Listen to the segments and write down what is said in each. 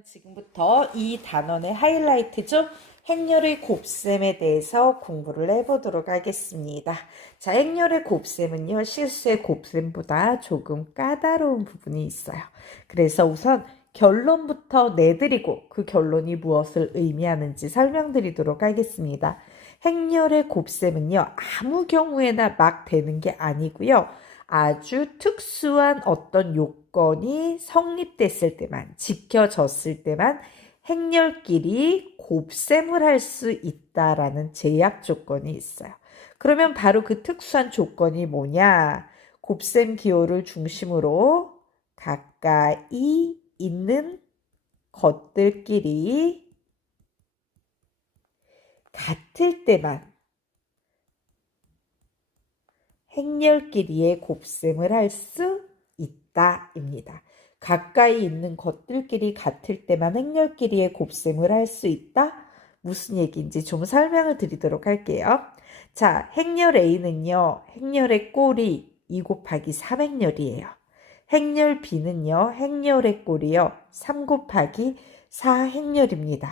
그러면 지금부터 이 단원의 하이라이트 중 행렬의 곱셈에 대해서 공부를 해보도록 하겠습니다. 자, 행렬의 곱셈은요, 실수의 곱셈보다 조금 까다로운 부분이 있어요. 그래서 우선 결론부터 내드리고 그 결론이 무엇을 의미하는지 설명드리도록 하겠습니다. 행렬의 곱셈은요, 아무 경우에나 막 되는 게 아니고요. 아주 특수한 어떤 요건이 성립됐을 때만, 지켜졌을 때만 행렬끼리 곱셈을 할 수 있다라는 제약 조건이 있어요. 그러면 바로 그 특수한 조건이 뭐냐? 곱셈 기호를 중심으로 가까이 있는 것들끼리 같을 때만 행렬끼리의 곱셈을 할 수 있다입니다. 가까이 있는 것들끼리 같을 때만 행렬끼리의 곱셈을 할 수 있다? 무슨 얘기인지 좀 설명을 드리도록 할게요. 자, 행렬 A는요, 행렬의 꼴이 2 곱하기 3행렬이에요. 행렬 B는요, 행렬의 꼴이요, 3 곱하기 4행렬입니다.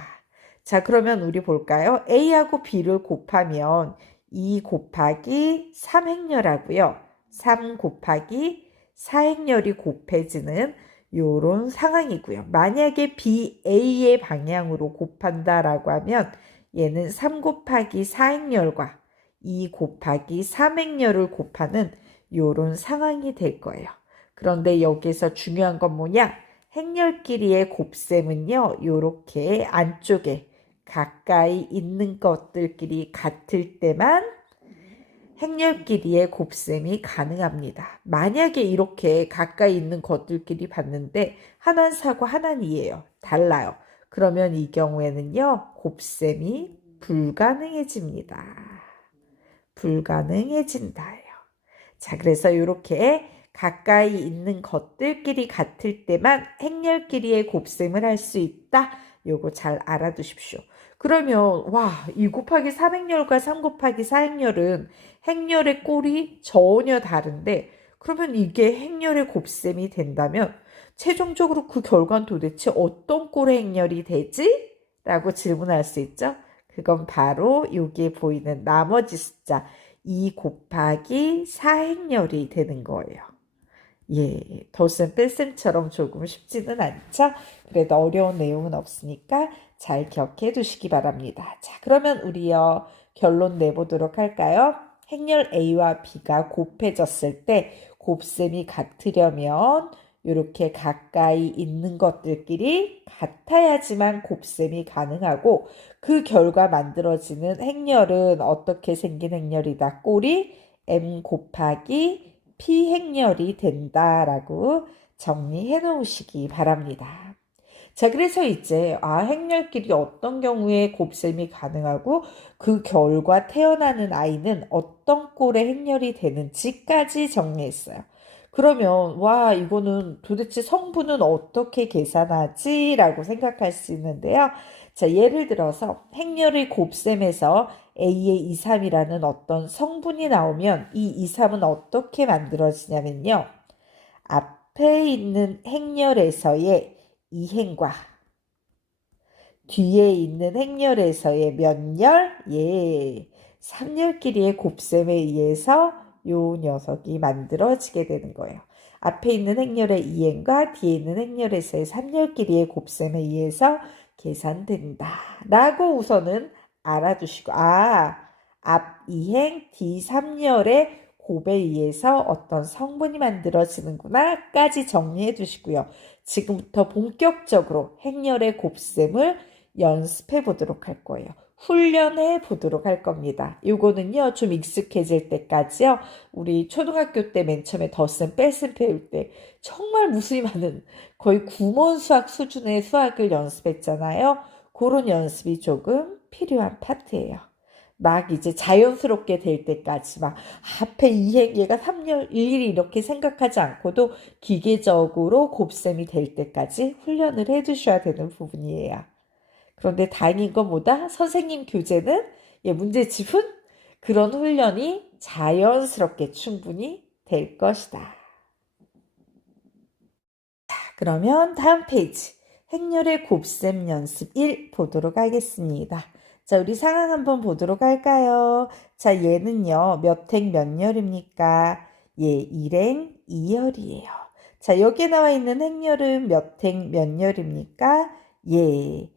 자, 그러면 우리 볼까요? A하고 B를 곱하면 2 곱하기 3행렬하고요. 3 곱하기 4행렬이 곱해지는 요런 상황이고요. 만약에 BA의 방향으로 곱한다라고 하면 얘는 3 곱하기 4행렬과 2 곱하기 3행렬을 곱하는 요런 상황이 될 거예요. 그런데 여기서 중요한 건 뭐냐? 행렬끼리의 곱셈은요. 요렇게 안쪽에 가까이 있는 것들끼리 같을 때만 행렬끼리의 곱셈이 가능합니다. 만약에 이렇게 가까이 있는 것들끼리 봤는데 하나는 4고 하나는 2예요. 달라요. 그러면 이 경우에는요. 곱셈이 불가능해집니다. 불가능해진다예요. 자, 그래서 이렇게 가까이 있는 것들끼리 같을 때만 행렬끼리의 곱셈을 할 수 있다. 요거 잘 알아두십시오. 그러면 2 곱하기 3행렬과 3 곱하기 4행렬은 행렬의 꼴이 전혀 다른데 그러면 이게 행렬의 곱셈이 된다면 최종적으로 그 결과는 도대체 어떤 꼴의 행렬이 되지? 라고 질문할 수 있죠. 그건 바로 여기에 보이는 나머지 숫자 2 곱하기 4행렬이 되는 거예요. 예, 덧셈 뺄셈처럼 조금 쉽지는 않죠? 그래도 어려운 내용은 없으니까 잘 기억해 두시기 바랍니다. 자, 그러면 우리요 결론 내보도록 할까요? 행렬 A와 B가 곱해졌을 때 곱셈이 같으려면 이렇게 가까이 있는 것들끼리 같아야지만 곱셈이 가능하고 그 결과 만들어지는 행렬은 어떻게 생긴 행렬이다? 꼴이 M 곱하기 P 행렬이 된다라고 정리해 놓으시기 바랍니다. 자, 그래서 이제 행렬끼리 어떤 경우에 곱셈이 가능하고 그 결과 태어나는 아이는 어떤 꼴의 행렬이 되는지까지 정리했어요. 그러면 이거는 도대체 성분은 어떻게 계산하지? 라고 생각할 수 있는데요. 자, 예를 들어서 행렬의 곱셈에서 A의 2, 3이라는 어떤 성분이 나오면 이 2, 3은 어떻게 만들어지냐면요. 앞에 있는 행렬에서의 2행과 뒤에 있는 행렬에서의 몇 열? 3열끼리의 곱셈에 의해서 요 녀석이 만들어지게 되는 거예요. 앞에 있는 행렬의 2행과 뒤에 있는 행렬에서의 3열끼리의 곱셈에 의해서 계산된다. 라고 우선은 알아두시고 앞 2행, 뒤 3열의 곱에 의해서 어떤 성분이 만들어지는구나 까지 정리해 두시고요. 지금부터 본격적으로 행렬의 곱셈을 연습해 보도록 할 거예요. 훈련해 보도록 할 겁니다. 요거는요, 좀 익숙해질 때까지요, 우리 초등학교 때 맨 처음에 덧셈, 뺄셈 배울 때 정말 무수히 많은 거의 구몬 수학 수준의 수학을 연습했잖아요. 그런 연습이 조금 필요한 파트예요. 막 이제 자연스럽게 될 때까지 막 앞에 2행 얘가 3열 일일이 이렇게 생각하지 않고도 기계적으로 곱셈이 될 때까지 훈련을 해 두셔야 되는 부분이에요. 그런데 다행인 것보다 선생님 교재는 문제집은 그런 훈련이 자연스럽게 충분히 될 것이다. 자, 그러면 다음 페이지. 행렬의 곱셈 연습 1 보도록 하겠습니다. 자, 우리 상황 한번 보도록 할까요? 자, 얘는요, 몇 행 몇 열입니까? 예, 1행 2열이에요. 자, 여기에 나와 있는 행렬은 몇 행 몇 열입니까? 예,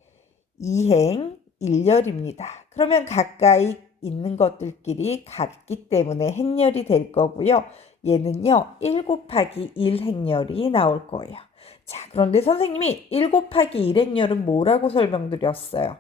2행 1열입니다. 그러면 가까이 있는 것들끼리 같기 때문에 행렬이 될 거고요. 얘는요, 1 곱하기 1 행렬이 나올 거예요. 자, 그런데 선생님이 1 곱하기 1 행렬은 뭐라고 설명드렸어요?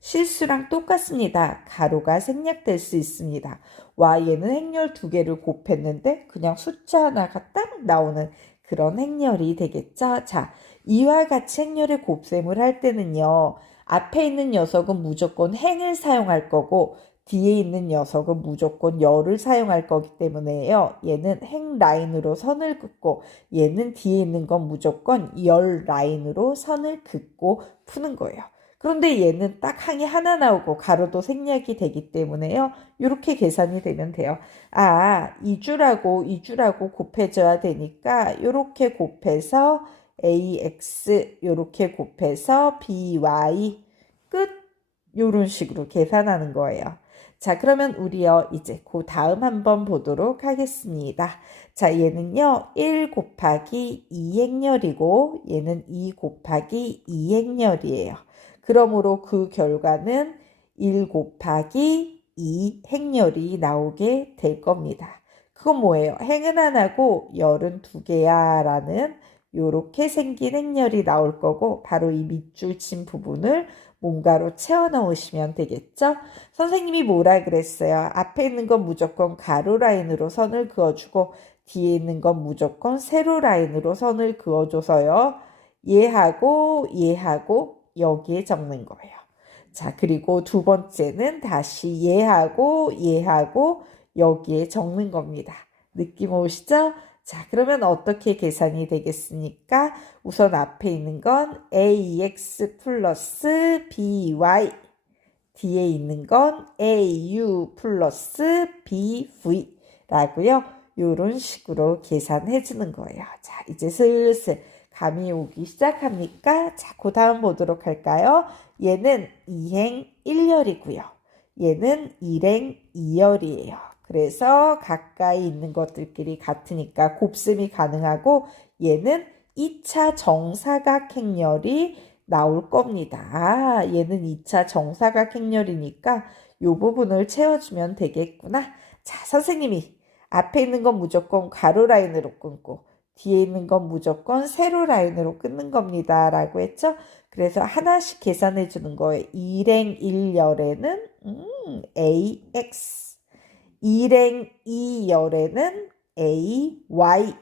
실수랑 똑같습니다. 가로가 생략될 수 있습니다. 와, 얘는 행렬 2개를 곱했는데 그냥 숫자 하나가 딱 나오는 그런 행렬이 되겠죠. 자, 이와 같이 행렬의 곱셈을 할 때는요. 앞에 있는 녀석은 무조건 행을 사용할 거고 뒤에 있는 녀석은 무조건 열을 사용할 거기 때문에요. 얘는 행 라인으로 선을 긋고 얘는 뒤에 있는 건 무조건 열 라인으로 선을 긋고 푸는 거예요. 그런데 얘는 딱 항이 하나 나오고 가로도 생략이 되기 때문에요. 이렇게 계산이 되면 돼요. 아, 2주라고 곱해줘야 되니까 이렇게 곱해서 ax 이렇게 곱해서 by 끝. 이런 식으로 계산하는 거예요. 자, 그러면 우리요 이제 그 다음 한번 보도록 하겠습니다. 자, 얘는요 1 곱하기 2행렬이고 얘는 2 곱하기 2행렬이에요. 그러므로 그 결과는 1 곱하기 2행렬이 나오게 될 겁니다. 그건 뭐예요? 행은 하나고 열은 2개야 라는 요렇게 생긴 행렬이 나올 거고 바로 이 밑줄 친 부분을 뭔가로 채워 넣으시면 되겠죠? 선생님이 뭐라 그랬어요? 앞에 있는 건 무조건 가로 라인으로 선을 그어주고 뒤에 있는 건 무조건 세로 라인으로 선을 그어줘서요. 얘하고 여기에 적는 거예요. 자, 그리고 두 번째는 다시 얘하고 여기에 적는 겁니다. 느낌 오시죠? 자, 그러면 어떻게 계산이 되겠습니까? 우선 앞에 있는 건 ax 플러스 by, 뒤에 있는 건 au 플러스 bv 라고요. 이런 식으로 계산해 주는 거예요. 자, 이제 슬슬 감이 오기 시작합니까? 자, 그 다음 보도록 할까요? 얘는 2행 1열이고요. 얘는 1행 2열이에요. 그래서 가까이 있는 것들끼리 같으니까 곱셈이 가능하고 얘는 2차 정사각행렬이 나올 겁니다. 얘는 2차 정사각행렬이니까 이 부분을 채워주면 되겠구나. 자, 선생님이 앞에 있는 건 무조건 가로 라인으로 끊고 뒤에 있는 건 무조건 세로 라인으로 끊는 겁니다. 라고 했죠. 그래서 하나씩 계산해 주는 거예요. 1행 1열에는 ax, 1행 2열에는 ay,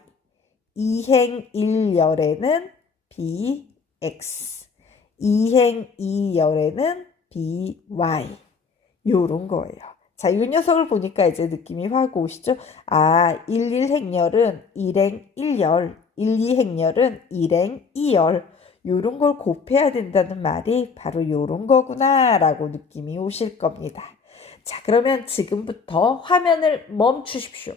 2행 1열에는 bx, 2행 2열에는 by. 요런 거예요. 자, 이 녀석을 보니까 이제 느낌이 확 오시죠? 아, 11행렬은 1행 1열, 12행렬은 1행 2열. 요런 걸 곱해야 된다는 말이 바로 요런 거구나 라고 느낌이 오실 겁니다. 자, 그러면 지금부터 화면을 멈추십시오.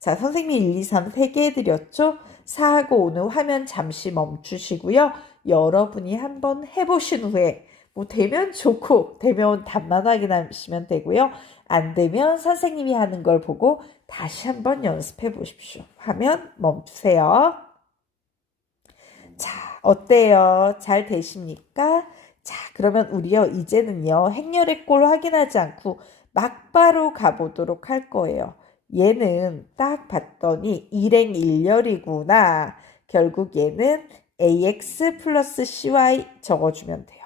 자, 선생님이 1, 2, 3 3개 해드렸죠? 4하고 5는 화면 잠시 멈추시고요. 여러분이 한번 해보신 후에 뭐 되면 좋고 되면 답만 확인하시면 되고요. 안 되면 선생님이 하는 걸 보고 다시 한번 연습해 보십시오. 화면 멈추세요. 자, 어때요? 잘 되십니까? 자, 그러면 우리요 이제는요 행렬의 꼴 확인하지 않고 막바로 가보도록 할 거예요. 얘는 딱 봤더니 1행 1열이구나. 결국 얘는 ax 플러스 cy 적어주면 돼요.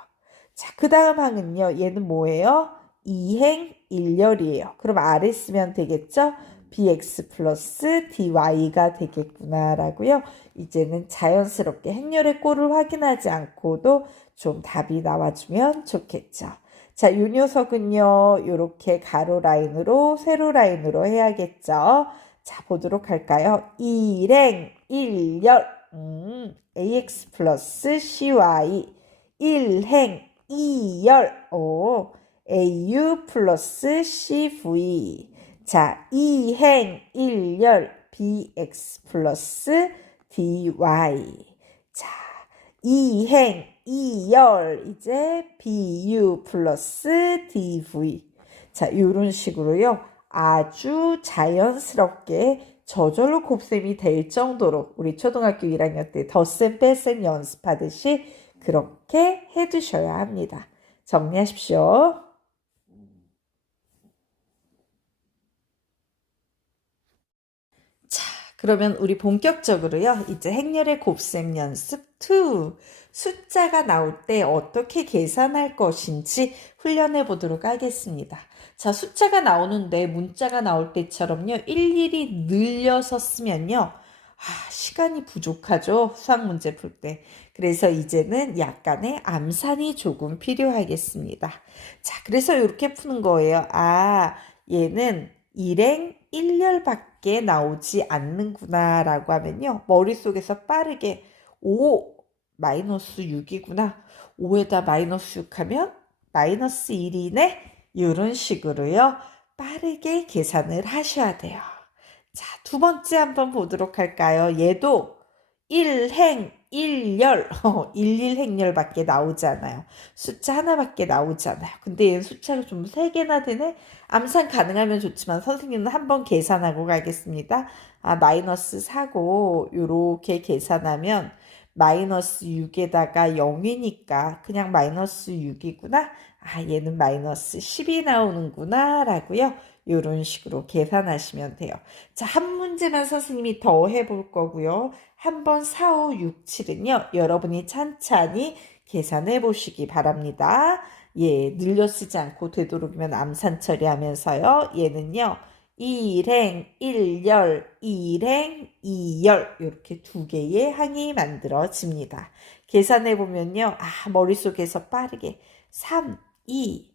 자, 그 다음 항은요. 얘는 뭐예요? 2행 1열이에요. 그럼 아래 쓰면 되겠죠? bx 플러스 dy가 되겠구나 라고요. 이제는 자연스럽게 행렬의 꼴을 확인하지 않고도 좀 답이 나와주면 좋겠죠. 자, 이 녀석은요. 이렇게 가로 라인으로 세로 라인으로 해야겠죠. 자, 보도록 할까요? 1행 1열 ax 플러스 cy 1행 2열 au 플러스 cv. 자, 2행 1열 bx 플러스 dy. 자, 2행 2열 이제 BU 플러스 DV. 자, 이런 식으로요. 아주 자연스럽게 저절로 곱셈이 될 정도로 우리 초등학교 1학년 때 덧셈 뺄셈 연습하듯이 그렇게 해두셔야 합니다. 정리하십시오. 자, 그러면 우리 본격적으로요. 이제 행렬의 곱셈 연습 2. 숫자가 나올 때 어떻게 계산할 것인지 훈련해 보도록 하겠습니다. 자, 숫자가 나오는데 문자가 나올 때처럼요. 일일이 늘려서 쓰면요. 시간이 부족하죠. 수학 문제 풀 때. 그래서 이제는 약간의 암산이 조금 필요하겠습니다. 자, 그래서 이렇게 푸는 거예요. 얘는 일행 1열밖에 나오지 않는구나 라고 하면요. 머릿속에서 빠르게 5 마이너스 6이구나. 5에다 마이너스 6 하면 마이너스 1이네. 이런 식으로요. 빠르게 계산을 하셔야 돼요. 자, 두 번째 한번 보도록 할까요? 얘도 1행 1열 11행렬밖에 나오지 않아요. 숫자 하나밖에 나오지 않아요. 근데 얘는 숫자가 좀 3개나 되네? 암산 가능하면 좋지만 선생님은 한번 계산하고 가겠습니다. 마이너스 4고 요렇게 계산하면 마이너스 6에다가 0이니까 그냥 마이너스 6이구나. 얘는 마이너스 10이 나오는구나 라고요. 이런 식으로 계산하시면 돼요. 자, 한 문제만 선생님이 더 해볼 거고요. 한번 4, 5, 6, 7은요. 여러분이 찬찬히 계산해 보시기 바랍니다. 늘려 쓰지 않고 되도록이면 암산 처리하면서요. 얘는요. 1행, 1열, 1행, 2열 이렇게 두 개의 항이 만들어집니다. 계산해 보면요. 머릿속에서 빠르게 3, 2,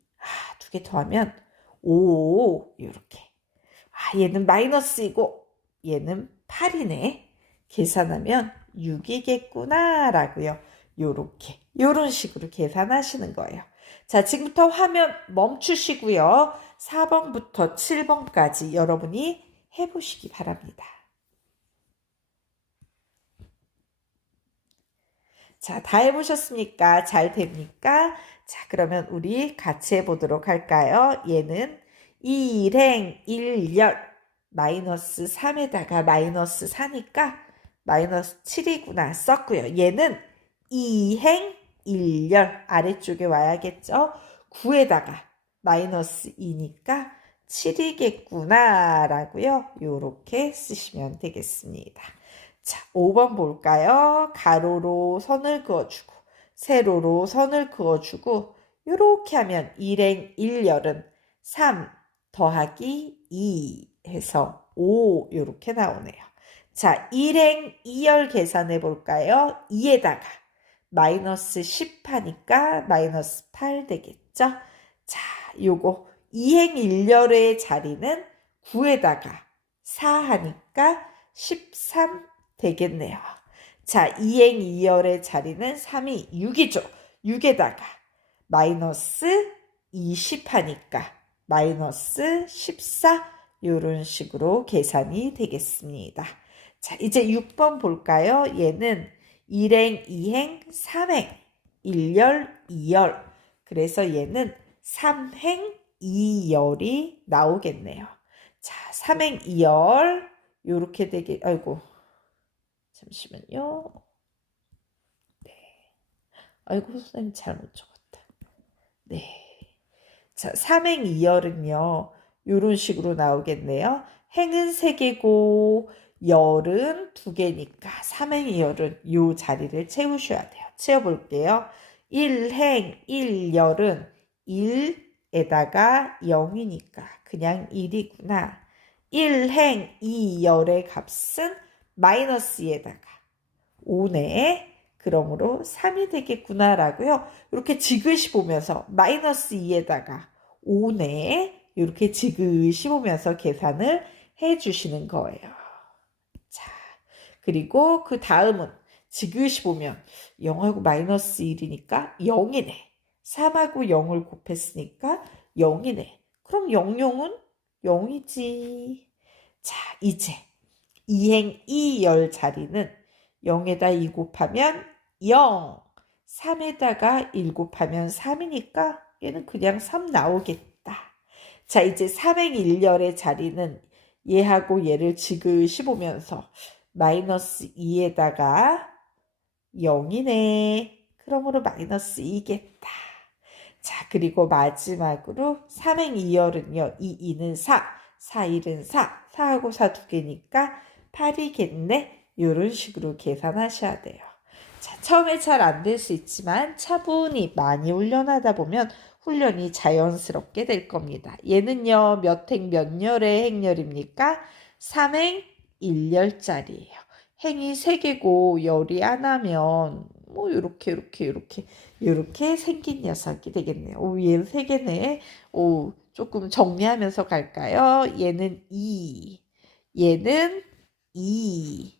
두 개 더하면 5 이렇게. 얘는 마이너스이고 얘는 8이네. 계산하면 6이겠구나 라고요. 요런 식으로 계산하시는 거예요. 자, 지금부터 화면 멈추시고요. 4번부터 7번까지 여러분이 해보시기 바랍니다. 자, 다 해보셨습니까? 잘 됩니까? 자, 그러면 우리 같이 해보도록 할까요? 얘는 1행 1열 마이너스 3에다가 마이너스 4니까 마이너스 7이구나 썼고요. 얘는 2행 1열 아래쪽에 와야겠죠? 9에다가 마이너스 2니까 7이겠구나 라고요. 요렇게 쓰시면 되겠습니다. 자, 5번 볼까요? 가로로 선을 그어주고 세로로 선을 그어주고 이렇게 하면 1행 1열은 3 더하기 2 해서 5 이렇게 나오네요. 자, 1행 2열 계산해 볼까요? 2에다가 마이너스 10 하니까 마이너스 8 되겠죠? 자, 요거 2행 1열의 자리는 9에다가 4 하니까 13 되겠네요. 자, 2행 2열의 자리는 3이 6이죠. 6에다가 마이너스 20 하니까 마이너스 14 이런 식으로 계산이 되겠습니다. 자, 이제 6번 볼까요? 얘는 1행, 2행, 3행, 1열, 2열. 그래서 얘는 3행, 2열이 나오겠네요. 자, 3행, 2열 요렇게 되게 아이고 잠시만요. 네. 아이고 선생님 잘못 적었다. 네. 자, 3행 2열은요. 요런 식으로 나오겠네요. 행은 3개고 열은 2개니까 3행 2열은 요 자리를 채우셔야 돼요. 채워볼게요. 1행 1열은 1에다가 0이니까 그냥 1이구나. 1행 2열의 값은 마이너스 2에다가 5네. 그러므로 3이 되겠구나 라고요. 이렇게 지그시 보면서 마이너스 2에다가 5네. 이렇게 지그시 보면서 계산을 해주시는 거예요. 자, 그리고 그 다음은 지그시 보면 0하고 마이너스 1이니까 0이네. 3하고 0을 곱했으니까 0이네. 그럼 0은 0이지. 자, 이제 2행 2열 자리는 0에다 2 곱하면 0, 3에다가 1 곱하면 3이니까 얘는 그냥 3 나오겠다. 자, 이제 삼행일렬의 자리는 얘하고 얘를 지그시 보면서 마이너스 2에다가 0이네. 그러므로 마이너스 2겠다. 자, 그리고 마지막으로 삼행이열은요. 2는 4, 4일은 4, 4하고 4 두 개니까 8이겠네. 이런 식으로 계산하셔야 돼요. 자, 처음에 잘 안 될 수 있지만 차분히 많이 훈련하다 보면 훈련이 자연스럽게 될 겁니다. 얘는요, 몇 행 몇 열의 행렬입니까? 3행 1열짜리예요. 행이 3개고 열이 하나면 뭐 이렇게 생긴 녀석이 되겠네요. 오, 얘는 3개네. 오, 조금 정리하면서 갈까요? 얘는 2, 얘는 2,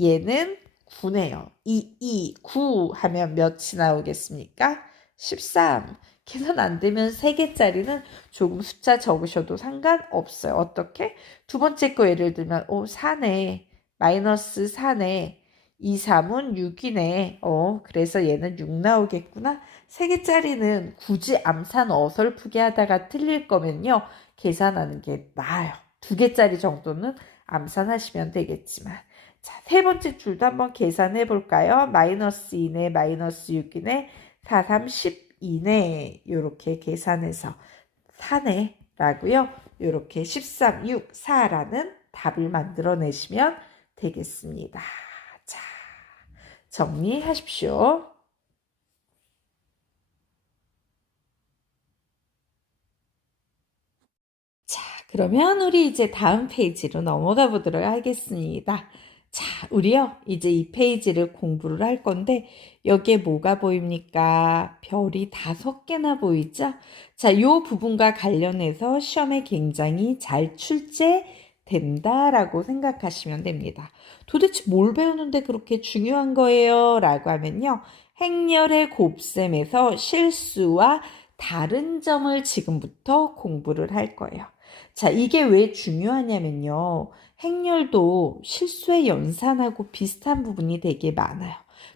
얘는 9네요. 2, 9 하면 몇이 나오겠습니까? 13. 계산 안 되면 3개짜리는 조금 숫자 적으셔도 상관없어요. 어떻게? 두 번째 거 예를 들면 4네. 마이너스 4네. 2, 3은 6이네. 그래서 얘는 6 나오겠구나. 3개짜리는 굳이 암산 어설프게 하다가 틀릴 거면요. 계산하는 게 나아요. 2개짜리 정도는 암산하시면 되겠지만. 자, 세 번째 줄도 한번 계산해 볼까요? 마이너스 2네, 마이너스 6이네, 4, 3, 12네. 이렇게 계산해서 4네 라고요. 이렇게 13, 6, 4라는 답을 만들어내시면 되겠습니다. 자, 정리하십시오. 자, 그러면 우리 이제 다음 페이지로 넘어가 보도록 하겠습니다. 자, 우리요, 이제 이 페이지를 공부를 할 건데, 여기에 뭐가 보입니까? 별이 5개나 보이죠? 자, 요 부분과 관련해서 시험에 굉장히 잘 출제된다라고 생각하시면 됩니다. 도대체 뭘 배우는데 그렇게 중요한 거예요? 라고 하면요, 행렬의 곱셈에서 실수와 다른 점을 지금부터 공부를 할 거예요. 자, 이게 왜 중요하냐면요. 행렬도 실수의 연산하고 비슷한 부분이 되게 많아요.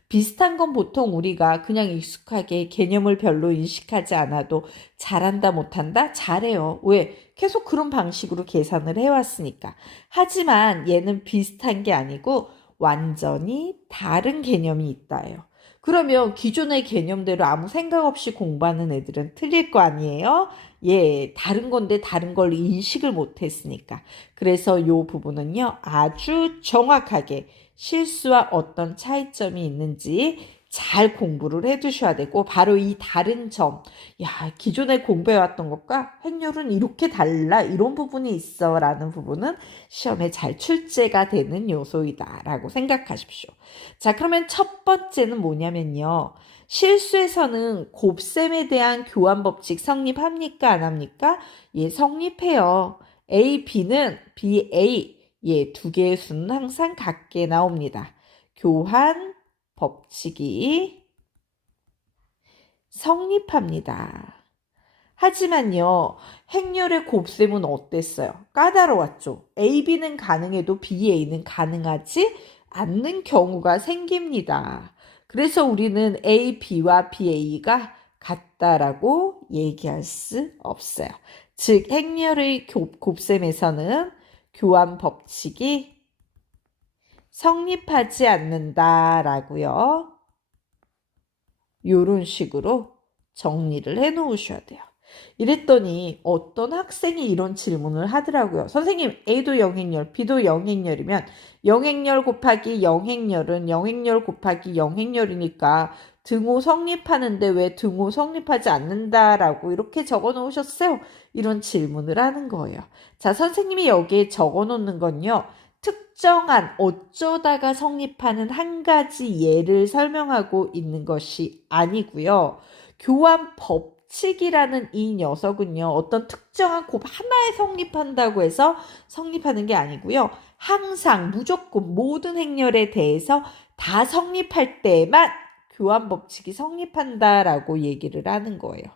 비슷한 건 보통 우리가 그냥 익숙하게 개념을 별로 인식하지 않아도 잘한다 못한다? 잘해요. 왜? 계속 그런 방식으로 계산을 해왔으니까. 하지만 얘는 비슷한 게 아니고 완전히 다른 개념이 있다예요. 그러면 기존의 개념대로 아무 생각 없이 공부하는 애들은 틀릴 거 아니에요? 예, 다른 건데 다른 걸 인식을 못했으니까. 그래서 이 부분은요, 아주 정확하게 실수와 어떤 차이점이 있는지 잘 공부를 해두셔야 되고, 바로 이 다른 점, 야, 기존에 공부해왔던 것과 행렬은 이렇게 달라, 이런 부분이 있어 라는 부분은 시험에 잘 출제가 되는 요소이다 라고 생각하십시오. 자, 그러면 첫 번째는 뭐냐면요, 실수에서는 곱셈에 대한 교환 법칙 성립합니까? 안 합니까? 예, 성립해요. A, B는 B, A. 예, 두 개의 수는 항상 같게 나옵니다. 교환 법칙이 성립합니다. 하지만요, 행렬의 곱셈은 어땠어요? 까다로웠죠. A, B는 가능해도 B, A는 가능하지 않는 경우가 생깁니다. 그래서 우리는 A, B와 B, A가 같다라고 얘기할 수 없어요. 즉, 행렬의 곱셈에서는 교환 법칙이 성립하지 않는다라고요. 이런 식으로 정리를 해 놓으셔야 돼요. 이랬더니 어떤 학생이 이런 질문을 하더라고요. 선생님, A도 0행렬, B도 0행렬이면 0행렬 곱하기 0행렬은 0행렬 곱하기 0행렬이니까 등호 성립하는데 왜 등호 성립하지 않는다라고 이렇게 적어 놓으셨어요? 이런 질문을 하는 거예요. 자, 선생님이 여기에 적어 놓는 건요, 특정한 어쩌다가 성립하는 한 가지 예를 설명하고 있는 것이 아니고요. 교환 법칙이라는 이 녀석은요, 어떤 특정한 곱 하나에 성립한다고 해서 성립하는 게 아니고요. 항상 무조건 모든 행렬에 대해서 다 성립할 때만 교환 법칙이 성립한다라고 얘기를 하는 거예요.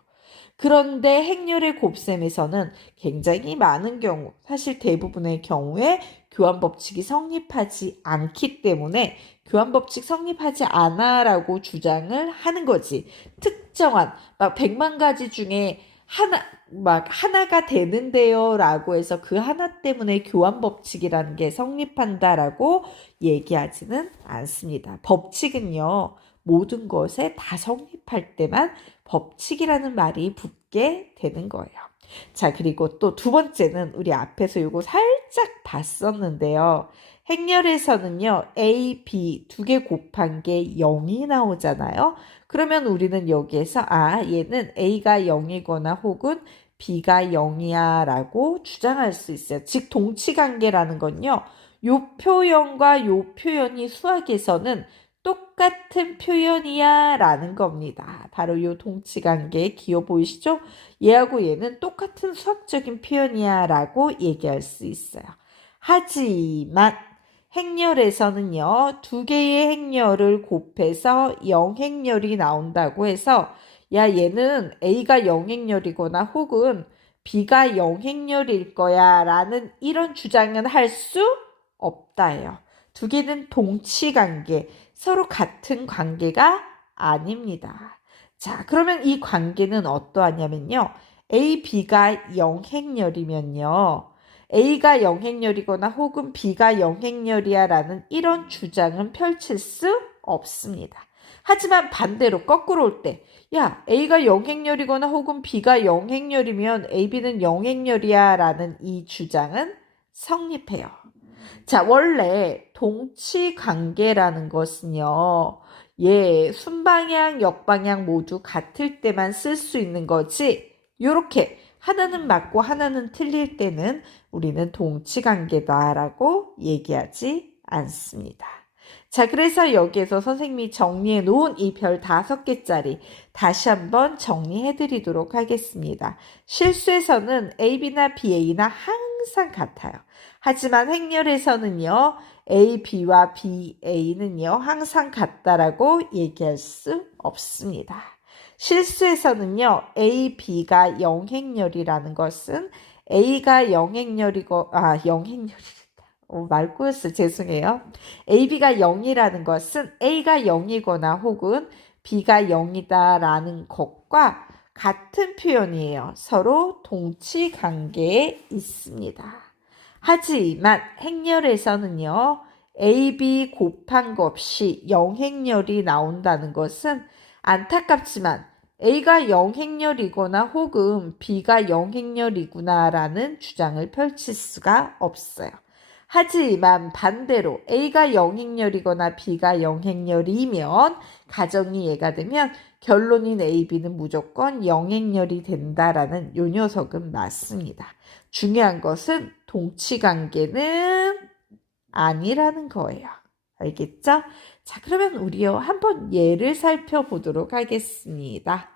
그런데 행렬의 곱셈에서는 굉장히 많은 경우, 사실 대부분의 경우에 교환법칙이 성립하지 않기 때문에 교환법칙 성립하지 않아라고 주장을 하는 거지. 특정한 막 100만 가지 중에 하나가 되는데요 라고 해서 그 하나 때문에 교환법칙이라는 게 성립한다라고 얘기하지는 않습니다. 법칙은요, 모든 것에 다 성립할 때만 법칙이라는 말이 붙게 되는 거예요. 자, 그리고 또 두 번째는 우리 앞에서 요거 살짝 봤었는데요. 행렬에서는요, A, B 두 개 곱한 게 0이 나오잖아요. 그러면 우리는 여기에서 얘는 A가 0이거나 혹은 B가 0이야 라고 주장할 수 있어요. 즉 동치관계라는 건요, 요 표현과 요 표현이 수학에서는 똑같은 표현이야 라는 겁니다. 바로 요 동치관계 기호 보이시죠? 얘하고 얘는 똑같은 수학적인 표현이야 라고 얘기할 수 있어요. 하지만 행렬에서는요, 두 개의 행렬을 곱해서 0행렬이 나온다고 해서 얘는 A가 0행렬이거나 혹은 B가 0행렬일 거야 라는 이런 주장은 할 수 없다예요. 두 개는 동치관계, 서로 같은 관계가 아닙니다. 자, 그러면 이 관계는 어떠하냐면요. A, B가 0행렬이면요. A가 0행렬이거나 혹은 B가 0행렬이야 라는 이런 주장은 펼칠 수 없습니다. 하지만 반대로 거꾸로 올 때, A가 0행렬이거나 혹은 B가 0행렬이면 A, B는 0행렬이야 라는 이 주장은 성립해요. 자, 원래 동치관계라는 것은요, 순방향, 역방향 모두 같을 때만 쓸 수 있는 거지, 요렇게 하나는 맞고 하나는 틀릴 때는 우리는 동치관계다라고 얘기하지 않습니다. 자, 그래서 여기에서 선생님이 정리해 놓은 이 별 5개짜리 다시 한번 정리해 드리도록 하겠습니다. 실수에서는 AB나 BA나 항상 같아요. 하지만 행렬에서는요, A, B와 BA는요, 항상 같다라고 얘기할 수 없습니다. 실수에서는요, A, B가 0행렬이라는 것은 A가 0행렬이고, 0행렬이다. 말 꼬였어요. 죄송해요. A, B가 0이라는 것은 A가 0이거나 혹은 B가 0이다라는 것과 같은 표현이에요. 서로 동치관계에 있습니다. 하지만 행렬에서는요, A, B 곱한 것 없이 0행렬이 나온다는 것은 안타깝지만 A가 0행렬이거나 혹은 B가 0행렬이구나 라는 주장을 펼칠 수가 없어요. 하지만 반대로 A가 0행렬이거나 B가 0행렬이면 가정이 얘가 되면 결론인 A, B는 무조건 0행렬이 된다라는 요 녀석은 맞습니다. 중요한 것은 동치관계는 아니라는 거예요. 알겠죠? 자, 그러면 우리요 한번 예를 살펴보도록 하겠습니다.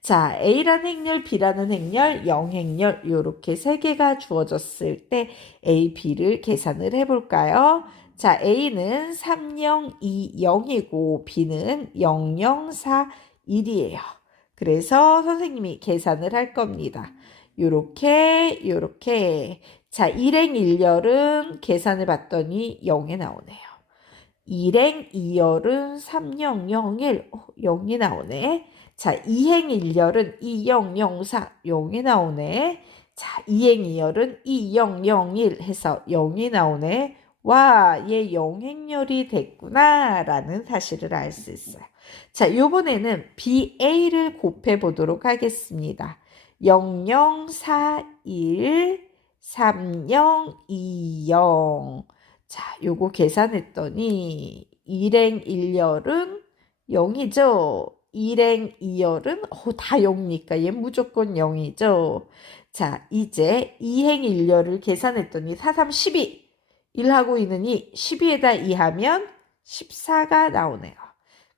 자, A라는 행렬, B라는 행렬, 0행렬 이렇게 3개가 주어졌을 때 A, B를 계산을 해볼까요? 자, A는 3, 0, 2, 0이고 B는 0, 0, 4, 1이에요. 그래서 선생님이 계산을 할 겁니다. 요렇게. 자, 일행일렬은 계산을 봤더니 0이 나오네요. 일행이열은 3001, 0이 나오네. 자, 이행일열은 2004, 0이 나오네. 자, 이행이열은 2001 해서 0이 나오네. 와, 얘 0행렬이 됐구나 라는 사실을 알 수 있어요. 자, 요번에는 BA를 곱해 보도록 하겠습니다. 0041 3020. 자, 요거 계산했더니 일행일열은 0이죠. 일행이열은 다 0이니까 얘 무조건 0이죠. 자, 이제 이행일열을 계산했더니 4, 3, 12. 1하고 있으니 12에다 2하면 14가 나오네요.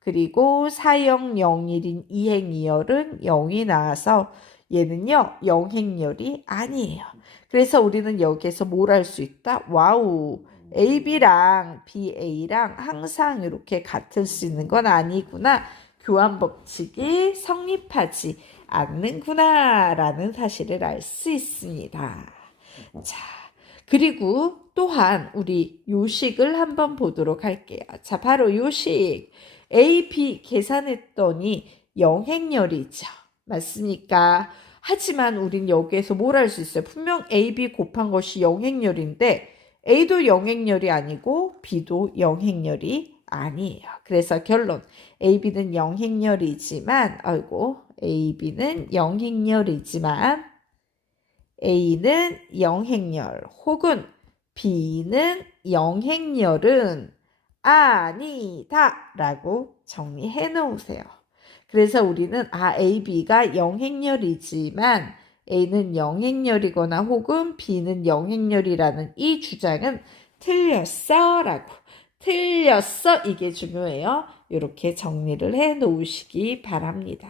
그리고 4, 0, 0, 1인 이행이열은 0이 나와서 얘는요, 0행열이 아니에요. 그래서 우리는 여기에서 뭘 할 수 있다? 와우, AB랑 BA랑 항상 이렇게 같을 수 있는 건 아니구나. 교환 법칙이 성립하지 않는구나 라는 사실을 알 수 있습니다. 자, 그리고 또한 우리 요식을 한번 보도록 할게요. 자, 바로 요식. A, B 계산했더니 영행렬이죠. 맞습니까? 하지만 우린 여기에서 뭘 알 수 있어요? 분명 A, B 곱한 것이 영행렬인데 A도 영행렬이 아니고 B도 영행렬이 아니에요. 그래서 결론 A, B는 영행렬이지만 A, B는 영행렬이지만 A는 영행렬 혹은 B는 영행렬은 아니다 라고 정리해 놓으세요. 그래서 우리는 A, B가 영행렬이지만 A는 영행렬이거나 혹은 B는 영행렬이라는 이 주장은 틀렸어 라고 틀렸어 이게 중요해요. 이렇게 정리를 해 놓으시기 바랍니다.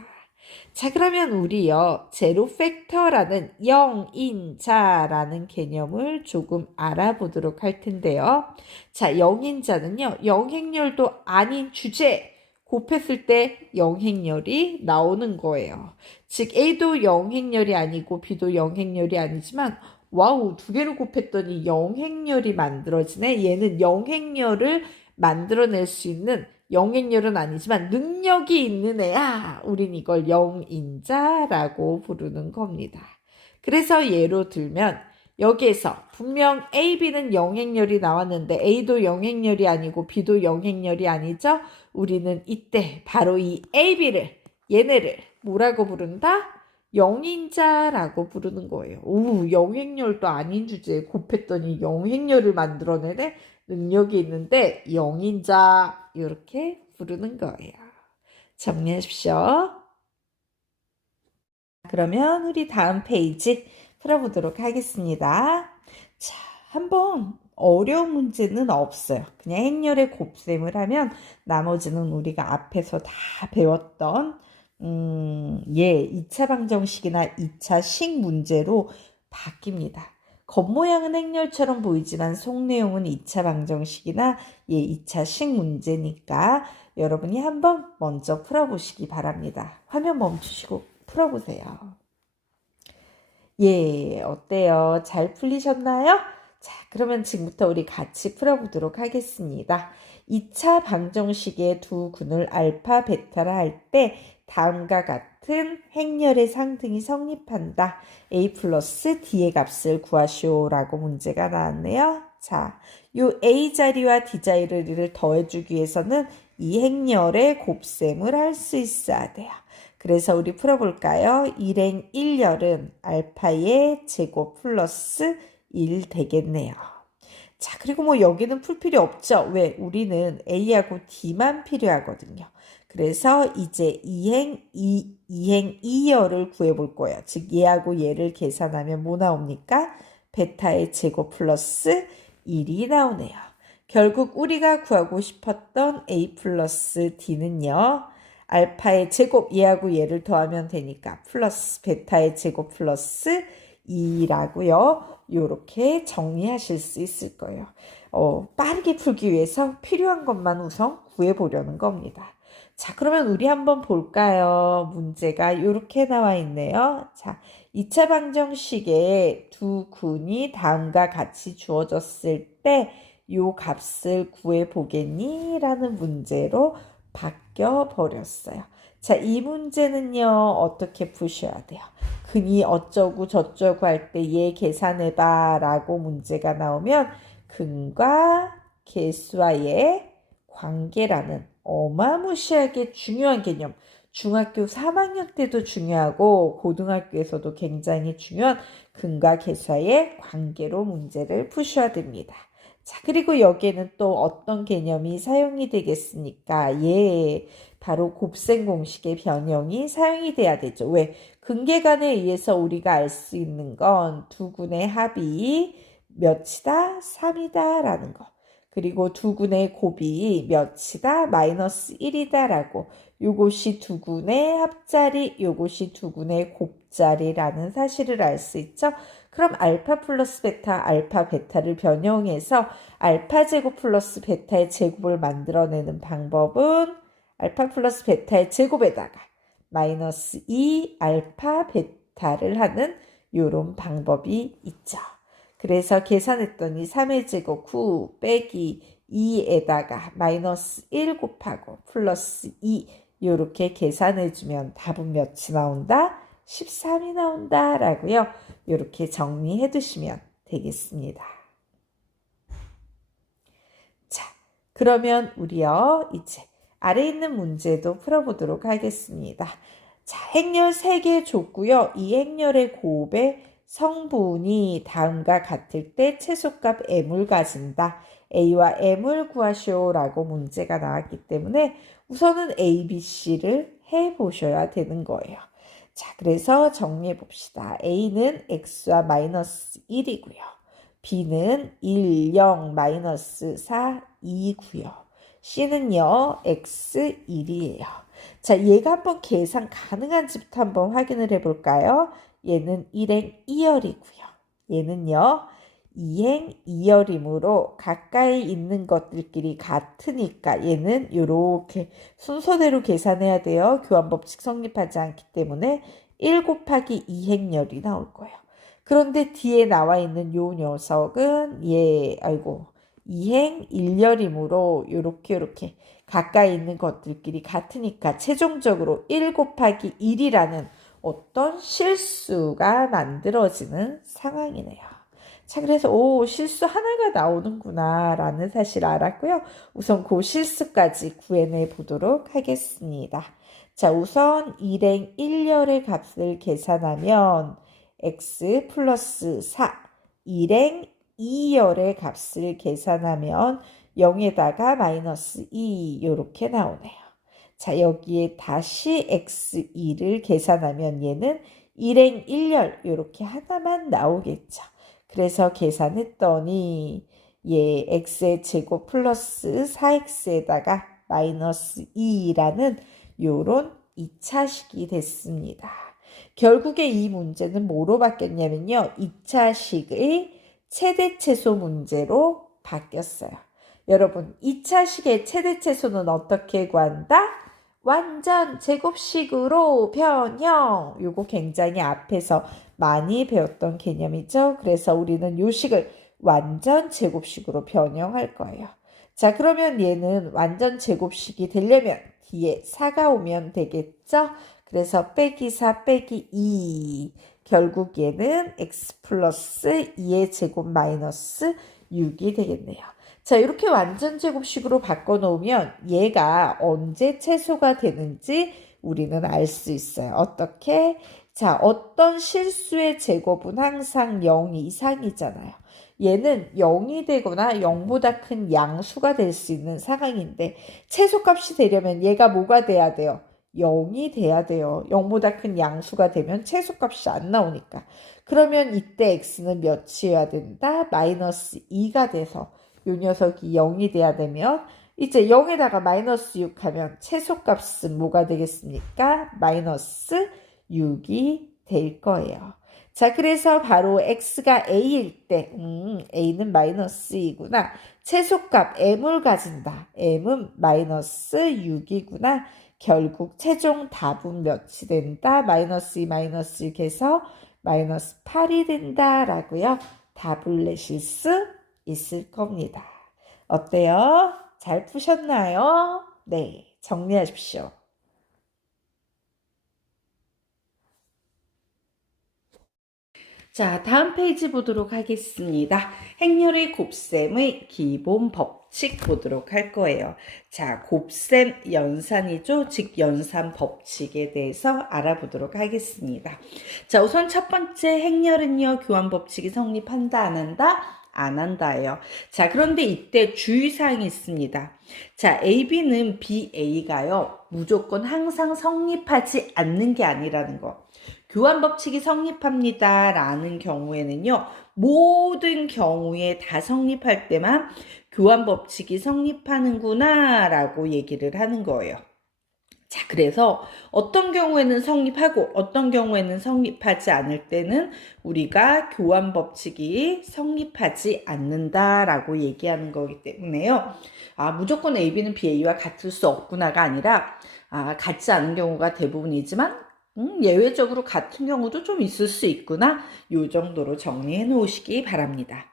자, 그러면 우리요, 제로 팩터라는 영인자라는 개념을 조금 알아보도록 할 텐데요. 자, 영인자는요, 영행렬도 아닌 주제, 곱했을 때 영행렬이 나오는 거예요. 즉, A도 영행렬이 아니고 B도 영행렬이 아니지만, 와우, 두 개를 곱했더니 영행렬이 만들어지네. 얘는 영행렬을 만들어낼 수 있는 영행렬은 아니지만 능력이 있는 애야. 우린 이걸 영인자라고 부르는 겁니다. 그래서 예로 들면 여기에서 분명 A, B는 영행렬이 나왔는데 A도 영행렬이 아니고 B도 영행렬이 아니죠? 우리는 이때 바로 이 A, B를 얘네를 뭐라고 부른다? 영인자라고 부르는 거예요. 오, 영행렬도 아닌 주제에 곱했더니 영행렬을 만들어내네? 능력이 있는데 영인자 이렇게 부르는 거예요. 정리하십시오. 그러면 우리 다음 페이지 풀어보도록 하겠습니다. 자, 한번 어려운 문제는 없어요. 그냥 행렬의 곱셈을 하면 나머지는 우리가 앞에서 다 배웠던 2차 방정식이나 2차 식 문제로 바뀝니다. 겉모양은 행렬처럼 보이지만 속내용은 2차 방정식이나 2차 식 문제니까 여러분이 한번 먼저 풀어보시기 바랍니다. 화면 멈추시고 풀어보세요. 어때요? 잘 풀리셨나요? 자, 그러면 지금부터 우리 같이 풀어보도록 하겠습니다. 2차 방정식의 두 군을 알파, 베타라 할 때 다음과 같은 행렬의 상등이 성립한다. A 플러스 D의 값을 구하시오라고 문제가 나왔네요. 자, 요 A 자리와 D 자리를 더해주기 위해서는 이 행렬의 곱셈을 할 수 있어야 돼요. 그래서 우리 풀어볼까요? 1행 1열은 알파의 제곱 플러스 1 되겠네요. 자, 그리고 뭐 여기는 풀 필요 없죠. 왜? 우리는 A하고 D만 필요하거든요. 그래서 이제 2행 2열을 구해볼 거예요. 즉 얘하고 얘를 계산하면 뭐 나옵니까? 베타의 제곱 플러스 1이 나오네요. 결국 우리가 구하고 싶었던 A 플러스 D는요. 알파의 제곱 얘하고 얘를 더하면 되니까 플러스 베타의 제곱 플러스 2라고요. 이렇게 정리하실 수 있을 거예요. 빠르게 풀기 위해서 필요한 것만 우선 구해보려는 겁니다. 자, 그러면 우리 한번 볼까요? 문제가 이렇게 나와 있네요. 자, 2차 방정식에 두 군이 다음과 같이 주어졌을 때 요 값을 구해보겠니? 라는 문제로 바뀌어 버렸어요. 자, 이 문제는요, 어떻게 푸셔야 돼요? 근이 어쩌고 저쩌고 할 때 얘 계산해봐 라고 문제가 나오면 근과 계수와의 관계라는 어마무시하게 중요한 개념, 중학교 3학년 때도 중요하고 고등학교에서도 굉장히 중요한 근과 계수와의 관계로 문제를 푸셔야 됩니다. 자, 그리고 여기에는 또 어떤 개념이 사용이 되겠습니까? 바로 곱셈 공식의 변형이 사용이 돼야 되죠. 왜? 근계간에 의해서 우리가 알 수 있는 건 두 군의 합이 몇이다? 3이다 라는 거. 그리고 두 군의 곱이 몇이다? 마이너스 1이다 라고. 요것이 두 군의 합자리, 요것이 두 군의 곱자리라는 사실을 알 수 있죠. 그럼 알파 플러스 베타, 알파 베타를 변형해서 알파 제곱 플러스 베타의 제곱을 만들어내는 방법은 알파 플러스 베타의 제곱에다가 마이너스 2 알파 베타를 하는 요런 방법이 있죠. 그래서 계산했더니 3의 제곱 9 빼기 2에다가 마이너스 1 곱하고 플러스 2 요렇게 계산해주면 답은 몇이 나온다? 13이 나온다 라고요. 요렇게 정리해 두시면 되겠습니다. 자, 그러면 우리요 이제 아래 있는 문제도 풀어보도록 하겠습니다. 자, 행렬 3개 줬고요. 이 행렬의 곱의 성분이 다음과 같을 때 최소값 m을 가진다. a와 m을 구하시오 라고 문제가 나왔기 때문에 우선은 a, b, c를 해보셔야 되는 거예요. 자, 그래서 정리해 봅시다. a는 x와 마이너스 1이고요. b는 1, 0, 마이너스 4, 2고요. c는요, x 1이에요. 자, 얘가 한번 계산 가능한지부터 한번 확인을 해볼까요? 얘는 1행 2열이고요. 얘는요, 2행 2열이므로 가까이 있는 것들끼리 같으니까 얘는 이렇게 순서대로 계산해야 돼요. 교환법칙 성립하지 않기 때문에 1 곱하기 2행열이 나올 거예요. 그런데 뒤에 나와 있는 요 녀석은 2행 1열이므로 요렇게 가까이 있는 것들끼리 같으니까 최종적으로 1 곱하기 1이라는 어떤 실수가 만들어지는 상황이네요. 자, 그래서 실수 하나가 나오는구나 라는 사실을 알았고요. 우선 그 실수까지 구해내 보도록 하겠습니다. 자, 우선 1행 1열의 값을 계산하면 x 플러스 4, 1행 2열의 값을 계산하면 0에다가 마이너스 2 이렇게 나오네요. 자, 여기에 다시 x2를 계산하면 얘는 1행 1열 이렇게 하나만 나오겠죠. 그래서 계산했더니 얘 x의 제곱 플러스 4x에다가 마이너스 2라는 요런 2차식이 됐습니다. 결국에 이 문제는 뭐로 바뀌었냐면요. 2차식의 최대최소 문제로 바뀌었어요. 여러분, 2차식의 최대최소는 어떻게 구한다? 완전 제곱식으로 변형. 요거 굉장히 앞에서 많이 배웠던 개념이죠. 그래서 우리는 요 식을 완전 제곱식으로 변형할 거예요. 자, 그러면 얘는 완전 제곱식이 되려면 뒤에 4가 오면 되겠죠? 그래서 빼기 4 빼기 2. 결국 얘는 x 플러스 2의 제곱 마이너스 6이 되겠네요. 자, 이렇게 완전 제곱식으로 바꿔놓으면 얘가 언제 최소가 되는지 우리는 알 수 있어요. 어떻게? 자, 어떤 실수의 제곱은 항상 0 이상이잖아요. 얘는 0이 되거나 0보다 큰 양수가 될 수 있는 상황인데 최소값이 되려면 얘가 뭐가 돼야 돼요? 0이 돼야 돼요. 0보다 큰 양수가 되면 최소값이 안 나오니까. 그러면 이때 x는 몇이어야 된다? 마이너스 2가 돼서 요 녀석이 0이 돼야 되면 이제 0에다가 마이너스 6 하면 최소값은 뭐가 되겠습니까? 마이너스 6이 될 거예요. 자, 그래서 바로 x가 a일 때 a는 마이너스 2구나. 최소값 m을 가진다. m은 마이너스 6이구나. 결국 최종 답은 몇이 된다? 마이너스 2 마이너스 6에서 마이너스 8이 된다라고요. 답을 내실 수 있을 겁니다. 어때요? 잘 푸셨나요? 네, 정리하십시오. 자, 다음 페이지 보도록 하겠습니다. 행렬의 곱셈의 기본 법칙 보도록 할 거예요. 자, 곱셈 연산이죠. 즉 연산 법칙에 대해서 알아보도록 하겠습니다. 자, 우선 첫 번째 행렬은요. 교환 법칙이 성립한다 안 한다? 안 한다예요. 자, 그런데 이때 주의사항이 있습니다. 자, AB는 BA가요. 무조건 항상 성립하지 않는 게 아니라는 거. 교환 법칙이 성립합니다 라는 경우에는요. 모든 경우에 다 성립할 때만 교환 법칙이 성립하는구나 라고 얘기를 하는 거예요. 자, 그래서 어떤 경우에는 성립하고 어떤 경우에는 성립하지 않을 때는 우리가 교환 법칙이 성립하지 않는다라고 얘기하는 거기 때문에요. 무조건 AB는 BA와 같을 수 없구나가 아니라 같지 않은 경우가 대부분이지만 예외적으로 같은 경우도 좀 있을 수 있구나. 요 정도로 정리해 놓으시기 바랍니다.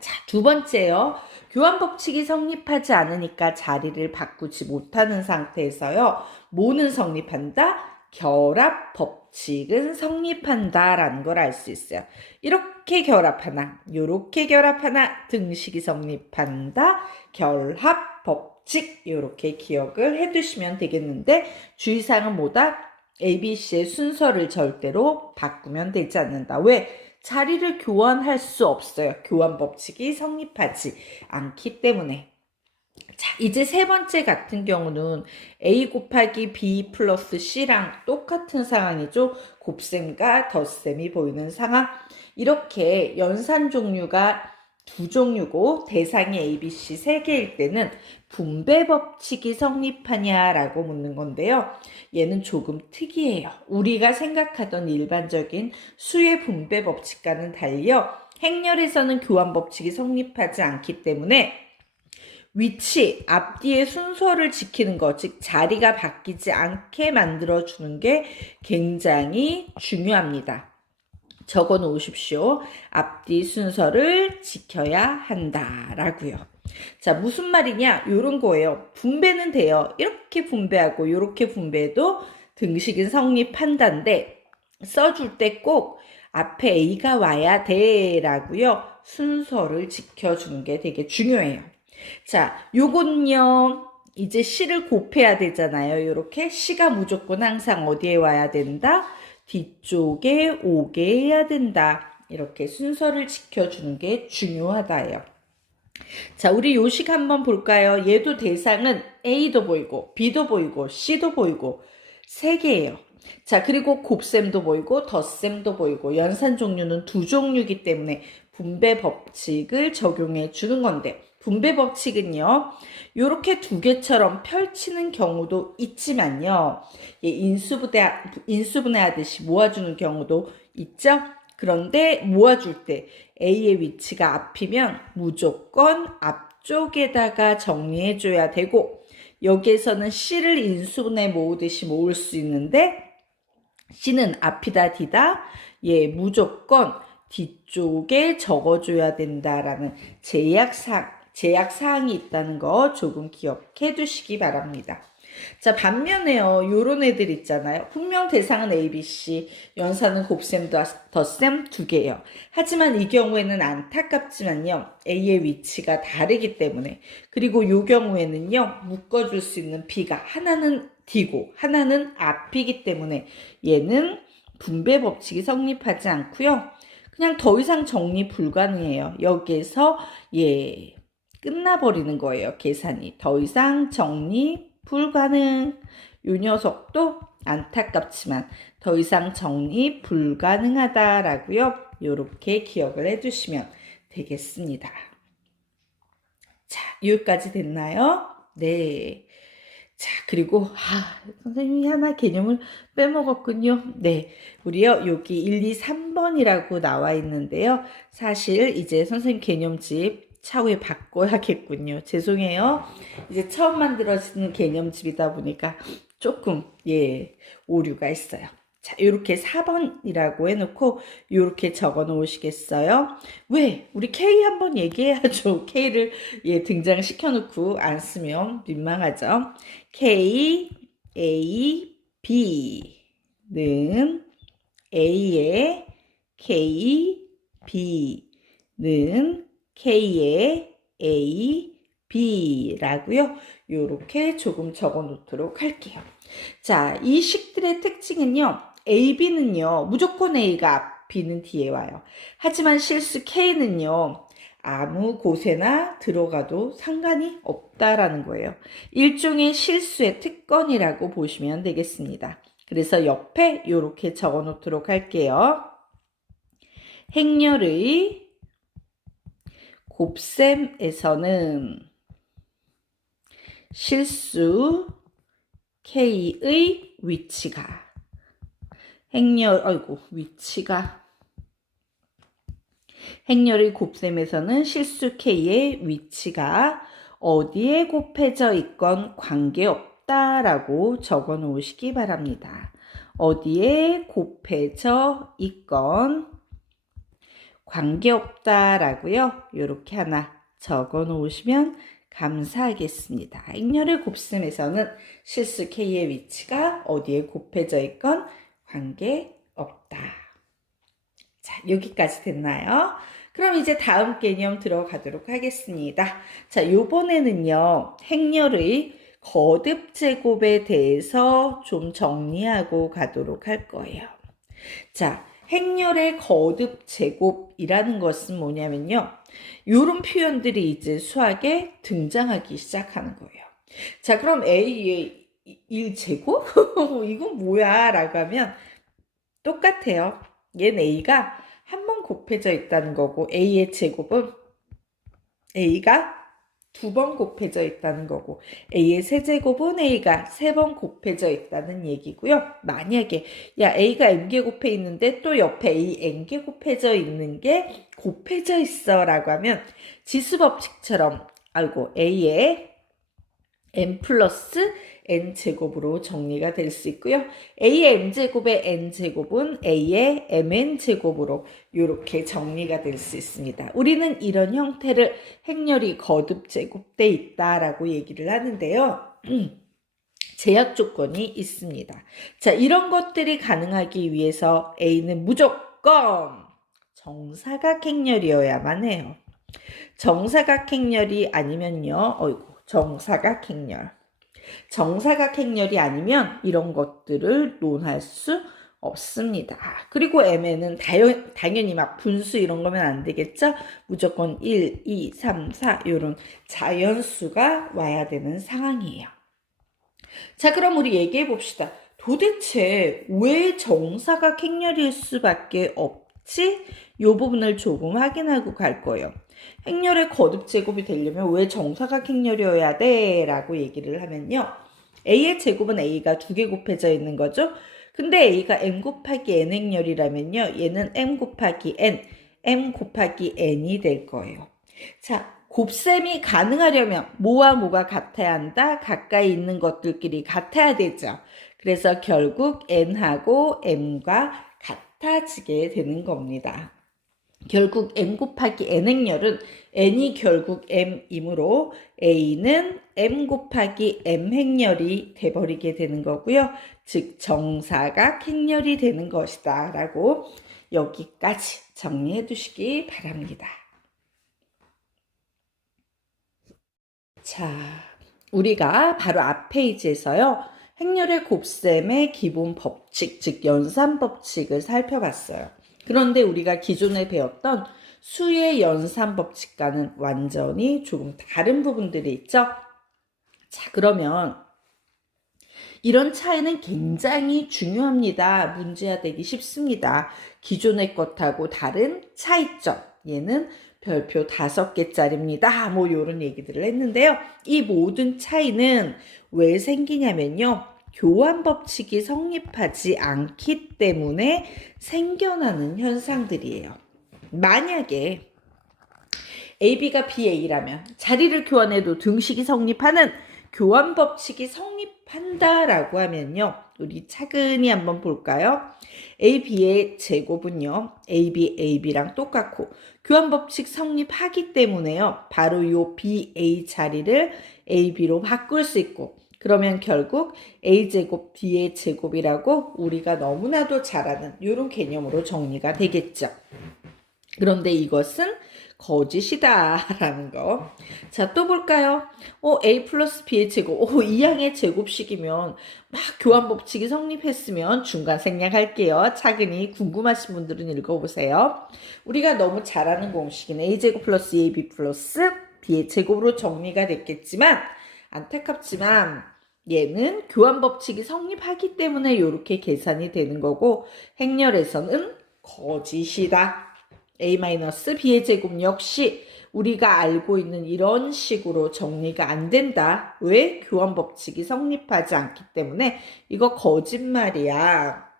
자, 두 번째요. 교환 법칙이 성립하지 않으니까 자리를 바꾸지 못하는 상태에서요. 뭐는 성립한다? 결합 법칙은 성립한다라는 걸 알 수 있어요. 이렇게 결합하나, 요렇게 결합하나, 등식이 성립한다. 결합 법칙, 요렇게 기억을 해두시면 되겠는데 주의사항은 뭐다? ABC의 순서를 절대로 바꾸면 되지 않는다. 왜? 자리를 교환할 수 없어요. 교환 법칙이 성립하지 않기 때문에. 자, 이제 세 번째 같은 경우는 A 곱하기 B 플러스 C랑 똑같은 상황이죠. 곱셈과 덧셈이 보이는 상황. 이렇게 연산 종류가 두 종류고 대상이 A, B, C 세 개일 때는 분배 법칙이 성립하냐라고 묻는 건데요. 얘는 조금 특이해요. 우리가 생각하던 일반적인 수의 분배 법칙과는 달려 행렬에서는 교환 법칙이 성립하지 않기 때문에 위치, 앞뒤의 순서를 지키는 것, 즉 자리가 바뀌지 않게 만들어주는 게 굉장히 중요합니다. 적어 놓으십시오. 앞뒤 순서를 지켜야 한다라고요. 자, 무슨 말이냐? 요런 거예요. 분배는 돼요. 이렇게 분배하고 요렇게 분배해도 등식은 성립한다인데 써줄 때 꼭 앞에 A가 와야 돼 라고요. 순서를 지켜주는 게 되게 중요해요. 자, 요건요. 이제 C를 곱해야 되잖아요. 요렇게 C가 무조건 항상 어디에 와야 된다? 뒤쪽에 오게 해야 된다. 이렇게 순서를 지켜주는 게 중요하다요. 자, 우리 요식 한번 볼까요? 얘도 대상은 A도 보이고 B도 보이고 C도 보이고 세 개예요. 자, 그리고 곱셈도 보이고 덧셈도 보이고 연산 종류는 두 종류이기 때문에 분배 법칙을 적용해 주는 건데 분배 법칙은요. 이렇게 두 개처럼 펼치는 경우도 있지만요. 인수분해하듯이 모아주는 경우도 있죠. 그런데 모아줄 때 A의 위치가 앞이면 무조건 앞쪽에다가 정리해줘야 되고 여기에서는 C를 인수분해 모으듯이 모을 수 있는데 C는 앞이다 뒤다 무조건 뒤쪽에 적어줘야 된다라는 제약사항이 있다는 거 조금 기억해 두시기 바랍니다. 자, 반면에요. 요런 애들 있잖아요. 분명 대상은 A, B, C, 연산은 곱셈, 덧셈 두 개예요. 하지만 이 경우에는 안타깝지만요. A의 위치가 다르기 때문에 그리고 요 경우에는요. 묶어줄 수 있는 B가 하나는 D고 하나는 앞이기 때문에 얘는 분배 법칙이 성립하지 않고요. 그냥 더 이상 정리 불가능해요. 여기에서 끝나버리는 거예요. 계산이. 더 이상 정리 불가능. 요 녀석도 안타깝지만 더 이상 정리 불가능하다라고요. 요렇게 기억을 해주시면 되겠습니다. 자, 여기까지 됐나요? 네. 자, 그리고 선생님이 하나 개념을 빼먹었군요. 네, 우리요 여기 1, 2, 3번이라고 나와 있는데요. 사실 이제 선생님 개념집 차후에 바꿔야겠군요. 죄송해요. 이제 처음 만들어지는 개념집이다 보니까 조금 오류가 있어요. 자, 요렇게 4번이라고 해놓고 요렇게 적어 놓으시겠어요? 왜? 우리 K 한번 얘기해야죠. K를 등장시켜 놓고 안 쓰면 민망하죠. K, A, B는 A의 K, B는 K의 A, B라고요. 요렇게 조금 적어 놓도록 할게요. 자, 이 식들의 특징은요. A, B는요. 무조건 A가 앞, B는 뒤에 와요. 하지만 실수 K는요. 아무 곳에나 들어가도 상관이 없다라는 거예요. 일종의 실수의 특권이라고 보시면 되겠습니다. 그래서 옆에 이렇게 적어 놓도록 할게요. 행렬의 곱셈에서는 실수 K의 위치가 행렬의 곱셈에서는 실수 K의 위치가 어디에 곱해져 있건 관계없다라고 적어 놓으시기 바랍니다. 어디에 곱해져 있건 관계없다라고요. 이렇게 하나 적어 놓으시면 감사하겠습니다. 행렬의 곱셈에서는 실수 K의 위치가 어디에 곱해져 있건 관계없다. 자, 여기까지 됐나요? 그럼 이제 다음 개념 들어가도록 하겠습니다. 자, 요번에는요, 행렬의 거듭 제곱에 대해서 좀 정리하고 가도록 할 거예요. 자, 행렬의 거듭 제곱이라는 것은 뭐냐면요, 요런 표현들이 이제 수학에 등장하기 시작하는 거예요. 자, 그럼 A의 1제곱? 이건 뭐야? 라고 하면 똑같아요. 얘는 A가 한 번 곱해져 있다는 거고 A의 제곱은 A가 두 번 곱해져 있다는 거고 A의 세제곱은 A가 세 번 곱해져 있다는 얘기고요. 만약에 야 A가 n개 곱해 있는데 또 옆에 A n개 곱해져 있는 게 곱해져 있어 라고 하면 지수법칙처럼 A의 n 플러스 n제곱으로 정리가 될 수 있고요. A의 m제곱의 n제곱은 A의 mn제곱으로 이렇게 정리가 될 수 있습니다. 우리는 이런 형태를 행렬이 거듭 제곱돼 있다라고 얘기를 하는데요. 제약 조건이 있습니다. 자, 이런 것들이 가능하기 위해서 A는 무조건 정사각행렬이어야만 해요. 정사각행렬이 아니면요. 정사각행렬이 아니면 이런 것들을 논할 수 없습니다. 그리고 M에는 당연히 막 분수 이런 거면 안 되겠죠? 무조건 1, 2, 3, 4 이런 자연수가 와야 되는 상황이에요. 자, 그럼 우리 얘기해 봅시다. 도대체 왜 정사각행렬일 수밖에 없지? 이 부분을 조금 확인하고 갈 거예요. 행렬의 거듭 제곱이 되려면 왜 정사각행렬이어야 돼? 라고 얘기를 하면요. A의 제곱은 A가 두 개 곱해져 있는 거죠. 근데 A가 m 곱하기 n 행렬이라면요. 얘는 m 곱하기 n이 될 거예요. 자, 곱셈이 가능하려면 뭐와 뭐가 같아야 한다? 가까이 있는 것들끼리 같아야 되죠. 그래서 결국 n하고 m과 같아지게 되는 겁니다. 결국 m 곱하기 n 행렬은 n이 결국 m이므로 a는 m 곱하기 m 행렬이 돼버리게 되는 거고요. 즉 정사각 행렬이 되는 것이다 라고 여기까지 정리해 두시기 바랍니다. 자, 우리가 바로 앞 페이지에서요. 행렬의 곱셈의 기본 법칙, 즉 연산법칙을 살펴봤어요. 그런데 우리가 기존에 배웠던 수의 연산법칙과는 완전히 조금 다른 부분들이 있죠. 자, 그러면 이런 차이는 굉장히 중요합니다. 문제화되기 쉽습니다. 기존의 것하고 다른 차이점. 얘는 별표 5개짜리입니다. 뭐 이런 얘기들을 했는데요. 이 모든 차이는 왜 생기냐면요. 교환법칙이 성립하지 않기 때문에 생겨나는 현상들이에요. 만약에 AB가 BA라면 자리를 교환해도 등식이 성립하는 교환법칙이 성립한다라고 하면요. 우리 차근히 한번 볼까요? AB의 제곱은요. AB랑 똑같고 교환법칙 성립하기 때문에요. 바로 요 BA 자리를 AB로 바꿀 수 있고 그러면 결국 A제곱 B의 제곱이라고 우리가 너무나도 잘 아는 이런 개념으로 정리가 되겠죠. 그런데 이것은 거짓이다 라는 거. 자, 또 볼까요? A 플러스 B의 제곱. 이 양의 제곱식이면 막 교환법칙이 성립했으면 중간 생략할게요. 차근히 궁금하신 분들은 읽어보세요. 우리가 너무 잘 아는 공식은 A제곱 플러스 AB 플러스 B의 제곱으로 정리가 됐겠지만 안타깝지만 얘는 교환법칙이 성립하기 때문에 이렇게 계산이 되는 거고 행렬에서는 거짓이다. a-b의 제곱 역시 우리가 알고 있는 이런 식으로 정리가 안 된다. 왜? 교환 법칙이 성립하지 않기 때문에. 이거 거짓말이야.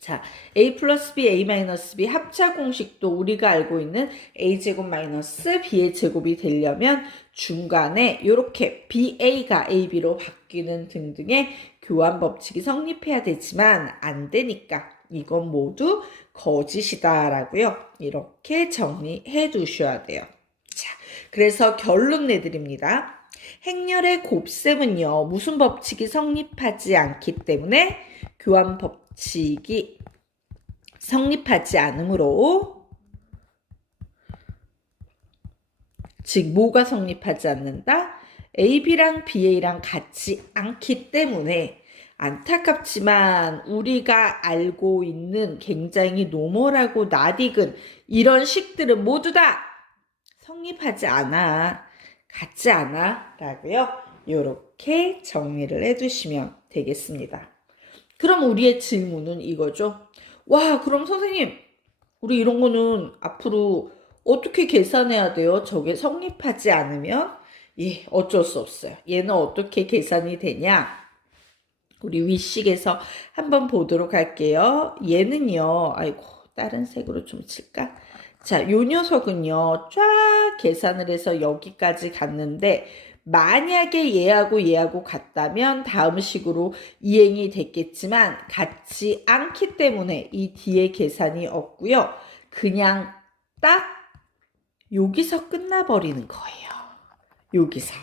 자, a 플러스 b, a 마이너스 b 합차 공식도 우리가 알고 있는 a제곱 마이너스 b의 제곱이 되려면 중간에 이렇게 ba가 ab로 바뀌는 등등의 교환 법칙이 성립해야 되지만 안 되니까 이건 모두 거짓이다라고요. 이렇게 정리해 두셔야 돼요. 자, 그래서 결론 내드립니다. 행렬의 곱셈은요, 무슨 법칙이 성립하지 않기 때문에 교환 법칙이 성립하지 않으므로, 즉 뭐가 성립하지 않는다? AB랑 BA랑 같지 않기 때문에 안타깝지만 우리가 알고 있는 굉장히 노멀하고 낯익은 이런 식들은 모두 다 성립하지 않아, 같지 않아 라고요. 이렇게 정리를 해두시면 되겠습니다. 그럼 우리의 질문은 이거죠. 와, 그럼 선생님, 우리 이런 거는 앞으로 어떻게 계산해야 돼요? 저게 성립하지 않으면? 예, 어쩔 수 없어요. 얘는 어떻게 계산이 되냐? 우리 윗식에서 한번 보도록 할게요. 얘는요, 아이고, 다른 색으로 좀 칠까? 자, 요 녀석은요, 쫙 계산을 해서 여기까지 갔는데, 만약에 얘하고 같다면 다음 식으로 이행이 됐겠지만, 같지 않기 때문에 이 뒤에 계산이 없고요. 그냥 딱 여기서 끝나버리는 거예요. 여기서.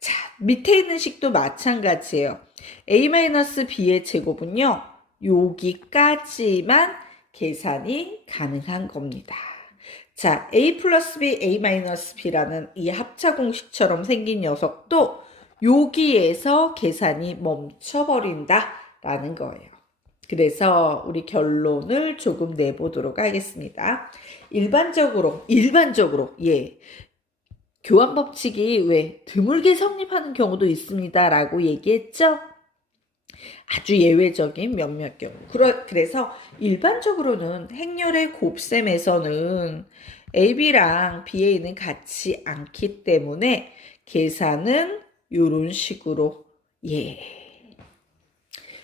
자, 밑에 있는 식도 마찬가지예요. a-b의 제곱은요, 여기까지만 계산이 가능한 겁니다. 자, a 플러스 b, a-b라는 이 합차 공식처럼 생긴 녀석도 여기에서 계산이 멈춰버린다 라는 거예요. 그래서 우리 결론을 조금 내보도록 하겠습니다. 일반적으로, 예. 교환 법칙이 왜 드물게 성립하는 경우도 있습니다 라고 얘기했죠? 아주 예외적인 몇몇 경우. 그래서 일반적으로는 행렬의 곱셈에서는 AB랑 BA는 같지 않기 때문에 계산은 이런 식으로, 예.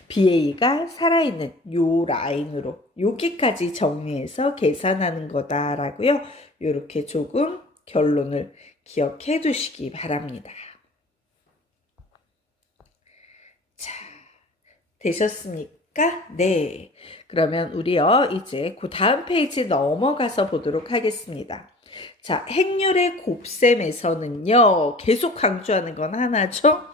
BA가 살아있는 요 라인으로 여기까지 정리해서 계산하는 거다라고요. 이렇게 조금 결론을 기억해 두시기 바랍니다. 자, 되셨습니까? 네. 그러면 우리요, 이제 그 다음 페이지 넘어가서 보도록 하겠습니다. 자, 행렬의 곱셈에서는요, 계속 강조하는 건 하나죠.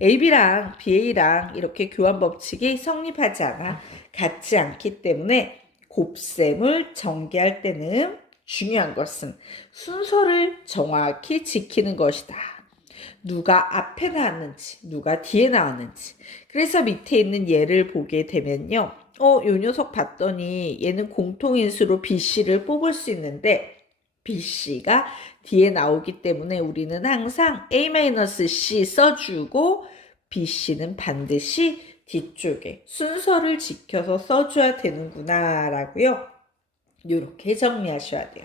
AB랑 BA랑 이렇게 교환 법칙이 성립하지 않아 같지 않기 때문에 곱셈을 전개할 때는 중요한 것은 순서를 정확히 지키는 것이다. 누가 앞에 나왔는지, 누가 뒤에 나왔는지. 그래서 밑에 있는 예를 보게 되면요. 요 녀석 봤더니 얘는 공통인수로 BC를 뽑을 수 있는데 BC가 뒤에 나오기 때문에 우리는 항상 A-C 써주고 BC는 반드시 뒤쪽에 순서를 지켜서 써줘야 되는구나 라고요. 이렇게 정리하셔야 돼요.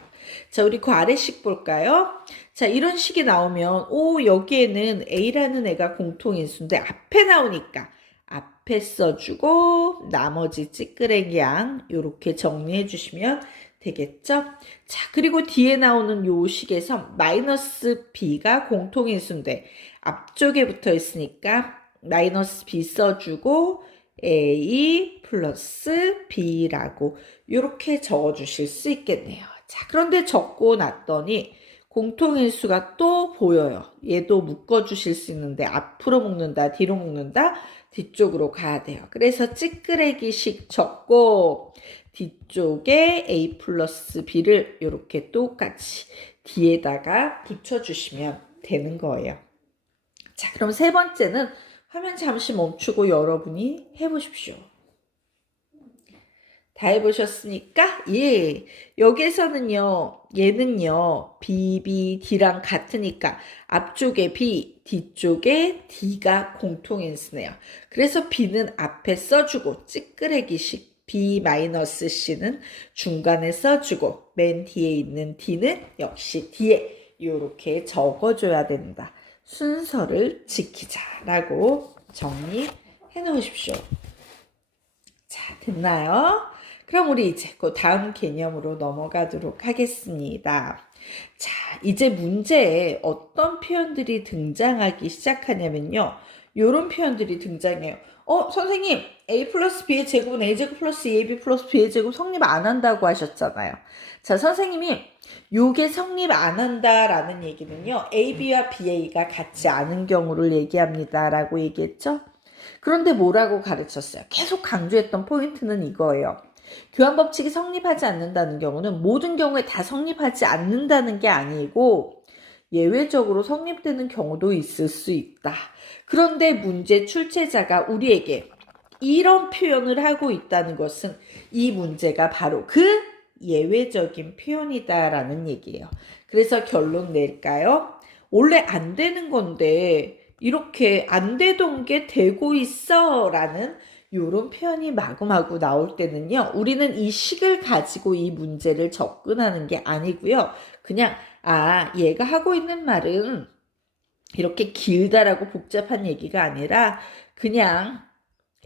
자, 우리 그 아래식 볼까요? 자, 이런 식이 나오면 여기에는 A라는 애가 공통인수인데 앞에 나오니까 앞에 써주고 나머지 찌끄레기 양 이렇게 정리해 주시면 되겠죠? 자, 그리고 뒤에 나오는 요 식에서 마이너스 B가 공통인수인데 앞쪽에 붙어 있으니까 마이너스 B 써주고 A 플러스 B라고 이렇게 적어주실 수 있겠네요. 자, 그런데 적고 났더니 공통인수가 또 보여요. 얘도 묶어주실 수 있는데 앞으로 묶는다, 뒤로 묶는다, 뒤쪽으로 가야 돼요. 그래서 찌끄레기식 적고 뒤쪽에 A 플러스 B를 이렇게 똑같이 뒤에다가 붙여주시면 되는 거예요. 자, 그럼 세 번째는 화면 잠시 멈추고 여러분이 해보십시오. 다 해보셨습니까? 예. 여기에서는요, 얘는요, B, B, D랑 같으니까 앞쪽에 B, 뒤쪽에 D가 공통인수네요. 그래서 B는 앞에 써주고 찌끄레기식 B-C는 중간에 써주고 맨 뒤에 있는 D는 역시 뒤에 이렇게 적어줘야 된다. 순서를 지키자라고 정리해 놓으십시오. 자, 됐나요? 그럼 우리 이제 그 다음 개념으로 넘어가도록 하겠습니다. 자, 이제 문제에 어떤 표현들이 등장하기 시작하냐면요. 요런 표현들이 등장해요. 선생님, a 플러스 b의 제곱은 a제곱 플러스 2ab 플러스 b의 제곱 성립 안 한다고 하셨잖아요. 자, 선생님이 요게 성립 안 한다라는 얘기는요. ab와 ba가 같지 않은 경우를 얘기합니다. 라고 얘기했죠. 그런데 뭐라고 가르쳤어요? 계속 강조했던 포인트는 이거예요. 교환법칙이 성립하지 않는다는 경우는 모든 경우에 다 성립하지 않는다는 게 아니고 예외적으로 성립되는 경우도 있을 수 있다. 그런데 문제 출제자가 우리에게 이런 표현을 하고 있다는 것은 이 문제가 바로 그 예외적인 표현이다라는 얘기예요. 그래서 결론 낼까요? 원래 안 되는 건데 이렇게 안 되던 게 되고 있어 라는 이런 표현이 마구마구 나올 때는요. 우리는 이 식을 가지고 이 문제를 접근하는 게 아니고요. 그냥 얘가 하고 있는 말은 이렇게 길다라고 복잡한 얘기가 아니라 그냥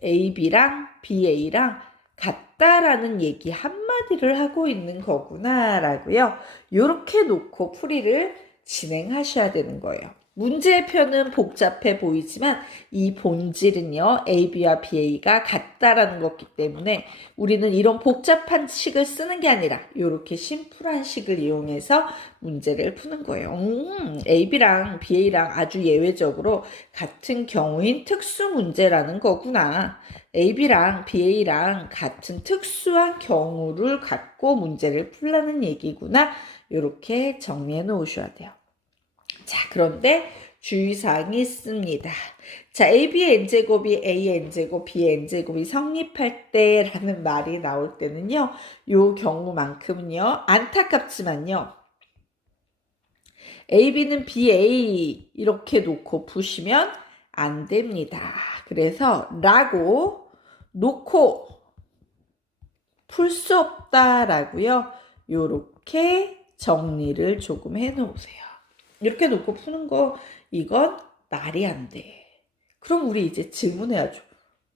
AB랑 BA랑 같다라는 얘기 한마디를 하고 있는 거구나 라고요. 이렇게 놓고 풀이를 진행하셔야 되는 거예요. 문제의 표현은 복잡해 보이지만 이 본질은요. AB와 BA가 같다라는 거기 때문에 우리는 이런 복잡한 식을 쓰는 게 아니라 이렇게 심플한 식을 이용해서 문제를 푸는 거예요. AB랑 BA랑 아주 예외적으로 같은 경우인 특수 문제라는 거구나. AB랑 BA랑 같은 특수한 경우를 갖고 문제를 풀라는 얘기구나. 이렇게 정리해 놓으셔야 돼요. 자, 그런데 주의사항이 있습니다. 자, AB의 n제곱이 A의 n제곱, B의 n제곱이 성립할 때라는 말이 나올 때는요. 요 경우만큼은요. 안타깝지만요. AB는 BA 이렇게 놓고 푸시면 안 됩니다. 그래서 라고 놓고 풀 수 없다라고요. 요렇게 정리를 조금 해 놓으세요. 이렇게 놓고 푸는 거 이건 말이 안 돼. 그럼 우리 이제 질문해야죠.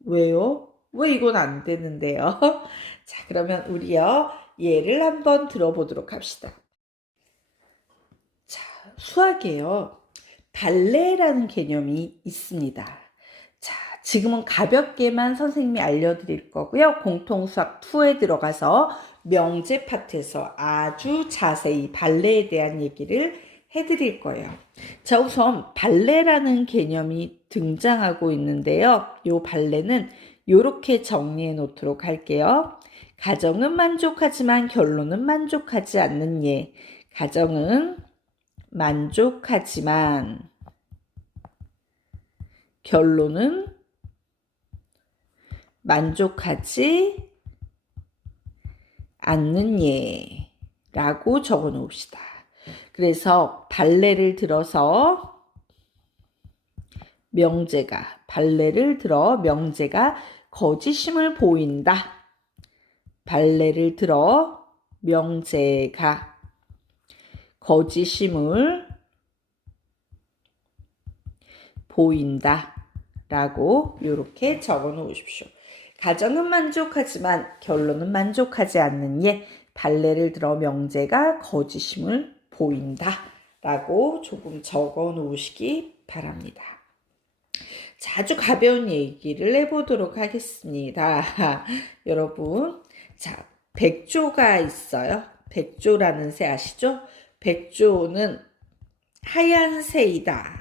왜요? 왜 이건 안 되는데요? 자, 그러면 우리요 예를 한번 들어보도록 합시다. 자, 수학에요 발레라는 개념이 있습니다. 자, 지금은 가볍게만 선생님이 알려드릴 거고요. 공통수학 2에 들어가서 명제 파트에서 아주 자세히 발레에 대한 얘기를 해드릴 거예요. 자, 우선 발레라는 개념이 등장하고 있는데요. 이 발레는 이렇게 정리해 놓도록 할게요. 가정은 만족하지만 결론은 만족하지 않는 예. 가정은 만족하지만 결론은 만족하지 않는 예 라고 적어 놓읍시다. 그래서 발레를 들어서 발레를 들어 명제가 거짓임을 보인다. 발레를 들어 명제가 거짓임을 보인다. 라고 이렇게 적어 놓으십시오. 가정은 만족하지만 결론은 만족하지 않는 예. 발레를 들어 명제가 거짓임을 보인다. 라고 조금 적어 놓으시기 바랍니다. 자, 아주 가벼운 얘기를 해보도록 하겠습니다. 여러분, 자, 백조가 있어요. 백조라는 새 아시죠? 백조는 하얀 새이다.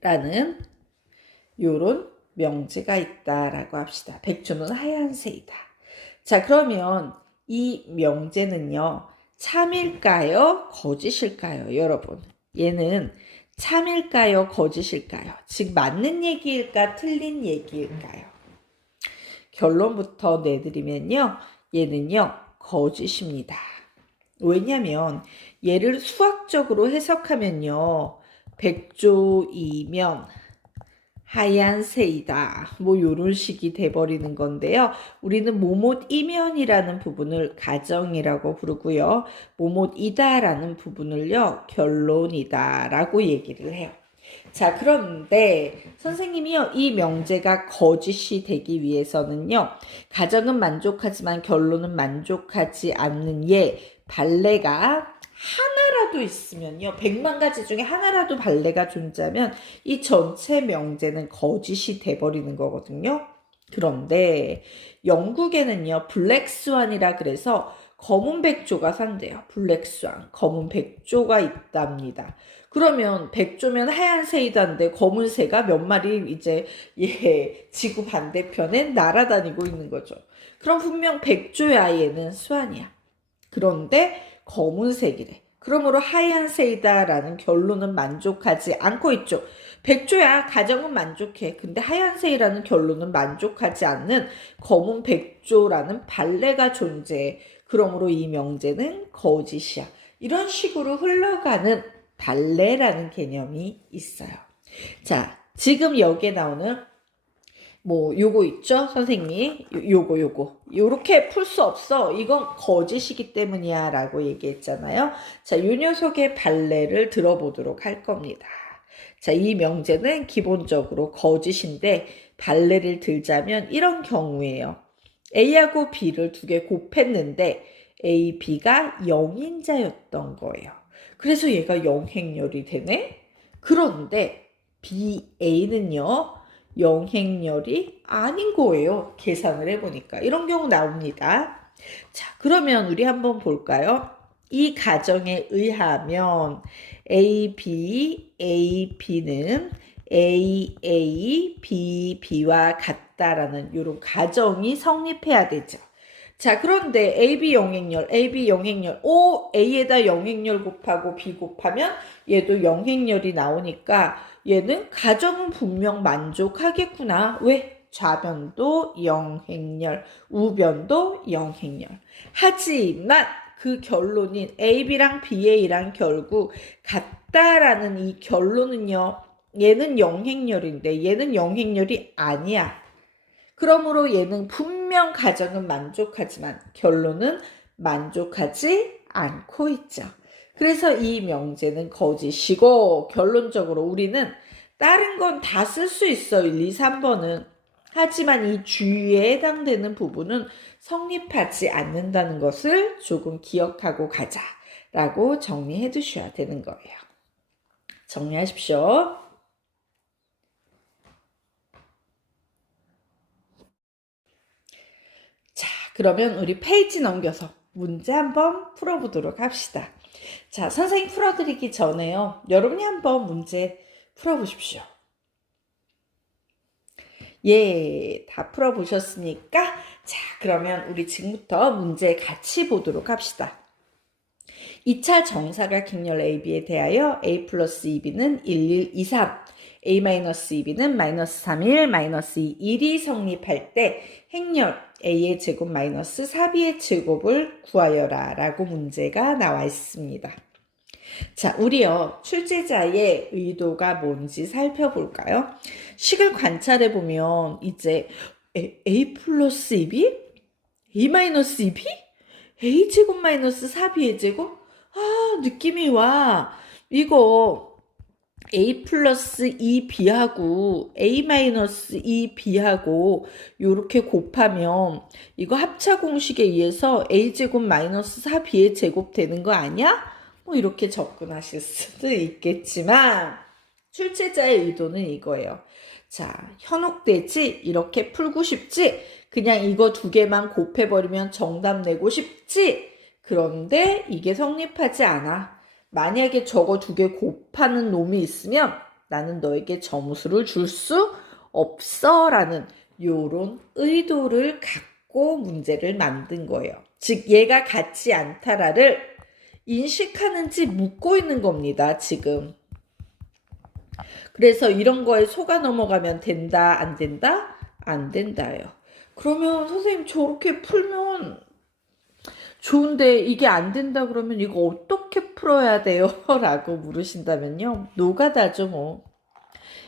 라는 요런 명제가 있다라고 합시다. 백조는 하얀 새이다. 자, 그러면 이 명제는요. 참일까요? 거짓일까요? 여러분, 얘는 참일까요? 거짓일까요? 즉 맞는 얘기일까? 틀린 얘기일까요? 결론부터 내드리면요. 얘는요. 거짓입니다. 왜냐면 얘를 수학적으로 해석하면요. 백조이면 하얀새이다. 뭐 요런 식이 돼버리는 건데요. 우리는 모못 이면이라는 부분을 가정이라고 부르고요. 모못이다라는 부분을요. 결론이다라고 얘기를 해요. 자, 그런데 선생님이요, 이 명제가 거짓이 되기 위해서는요, 가정은 만족하지만 결론은 만족하지 않는 발레가 하나라도 있으면요, 100만 가지 중에 하나라도 발레가 존재하면 이 전체 명제는 거짓이 돼버리는 거거든요. 그런데 영국에는요, 블랙스완이라 그래서 검은 백조가 산대요. 블랙스완, 검은 백조가 있답니다. 그러면 백조면 하얀새이다인데 검은 새가 몇 마리 이제 지구 반대편에 날아다니고 있는 거죠. 그럼 분명 백조야, 얘는 스완이야. 그런데 검은색이래. 그러므로 하얀새이다라는 결론은 만족하지 않고 있죠. 백조야, 가정은 만족해. 근데 하얀새이라는 결론은 만족하지 않는 검은 백조라는 발레가 존재해. 그러므로 이 명제는 거짓이야. 이런 식으로 흘러가는 발레라는 개념이 있어요. 자, 지금 여기에 나오는 뭐 요거 있죠, 선생님? 요렇게 풀 수 없어. 이건 거짓이기 때문이야 라고 얘기했잖아요. 자, 요 녀석의 발레를 들어보도록 할 겁니다. 자, 이 명제는 기본적으로 거짓인데 발레를 들자면 이런 경우예요. A하고 B를 두 개 곱했는데 A, B가 0인자였던 거예요. 그래서 얘가 영행렬이 되네? 그런데 B, A는요, 영행렬이 아닌 거예요. 계산을 해보니까. 이런 경우 나옵니다. 자, 그러면 우리 한번 볼까요? 이 가정에 의하면 A, B, A, B는 A, A, B, B와 같다라는 이런 가정이 성립해야 되죠. 자, 그런데 AB 영행렬, AB 영행렬, A에다 영행렬 곱하고 B 곱하면 얘도 영행렬이 나오니까 얘는 가정은 분명 만족하겠구나. 왜? 좌변도 영행렬, 우변도 영행렬. 하지만 그 결론인 AB랑 BA랑 결국 같다라는 이 결론은요. 얘는 영행렬인데 얘는 영행렬이 아니야. 그러므로 얘는 분명 가정은 만족하지만 결론은 만족하지 않고 있죠. 그래서 이 명제는 거짓이고 결론적으로 우리는 다른 건 다 쓸 수 있어. 1, 2, 3번은. 하지만 이 주의에 해당되는 부분은 성립하지 않는다는 것을 조금 기억하고 가자라고 정리해 두셔야 되는 거예요. 정리하십시오. 자, 그러면 우리 페이지 넘겨서 문제 한번 풀어보도록 합시다. 자, 선생님 풀어드리기 전에요. 여러분이 한번 문제 풀어보십시오. 예, 다 풀어보셨습니까? 자, 그러면 우리 지금부터 문제 같이 보도록 합시다. 2차 정사각행렬 AB에 대하여 A 플러스 2B는 1, 1, 2, 3, A 마이너스 2B는 마이너스 3, 1, 마이너스 2, 1이 성립할 때 행렬 A의 제곱 마이너스 4B의 제곱을 구하여라 라고 문제가 나와 있습니다. 자, 우리요, 출제자의 의도가 뭔지 살펴볼까요? 식을 관찰해보면 이제 A 플러스 2B? A 마이너스 2B? A 제곱 마이너스 4B의 제곱? 느낌이 와. 이거 A 플러스 2B하고 A 마이너스 2B하고 요렇게 곱하면 이거 합차 공식에 의해서 A 제곱 마이너스 4B의 제곱 되는 거 아니야? 뭐 이렇게 접근하실 수도 있겠지만 출제자의 의도는 이거예요. 자, 현혹되지? 이렇게 풀고 싶지? 그냥 이거 두 개만 곱해버리면 정답 내고 싶지? 그런데 이게 성립하지 않아. 만약에 저거 두 개 곱하는 놈이 있으면 나는 너에게 점수를 줄 수 없어 라는 요런 의도를 갖고 문제를 만든 거예요. 즉 얘가 같지 않다라를 인식하는지 묻고 있는 겁니다. 지금. 그래서 이런 거에 속아 넘어가면 된다, 안 된다? 안 된다요. 그러면 선생님 저렇게 풀면 좋은데 이게 안 된다 그러면 이거 어떻게 풀어야 돼요? 라고 물으신다면요. 노가다죠 뭐.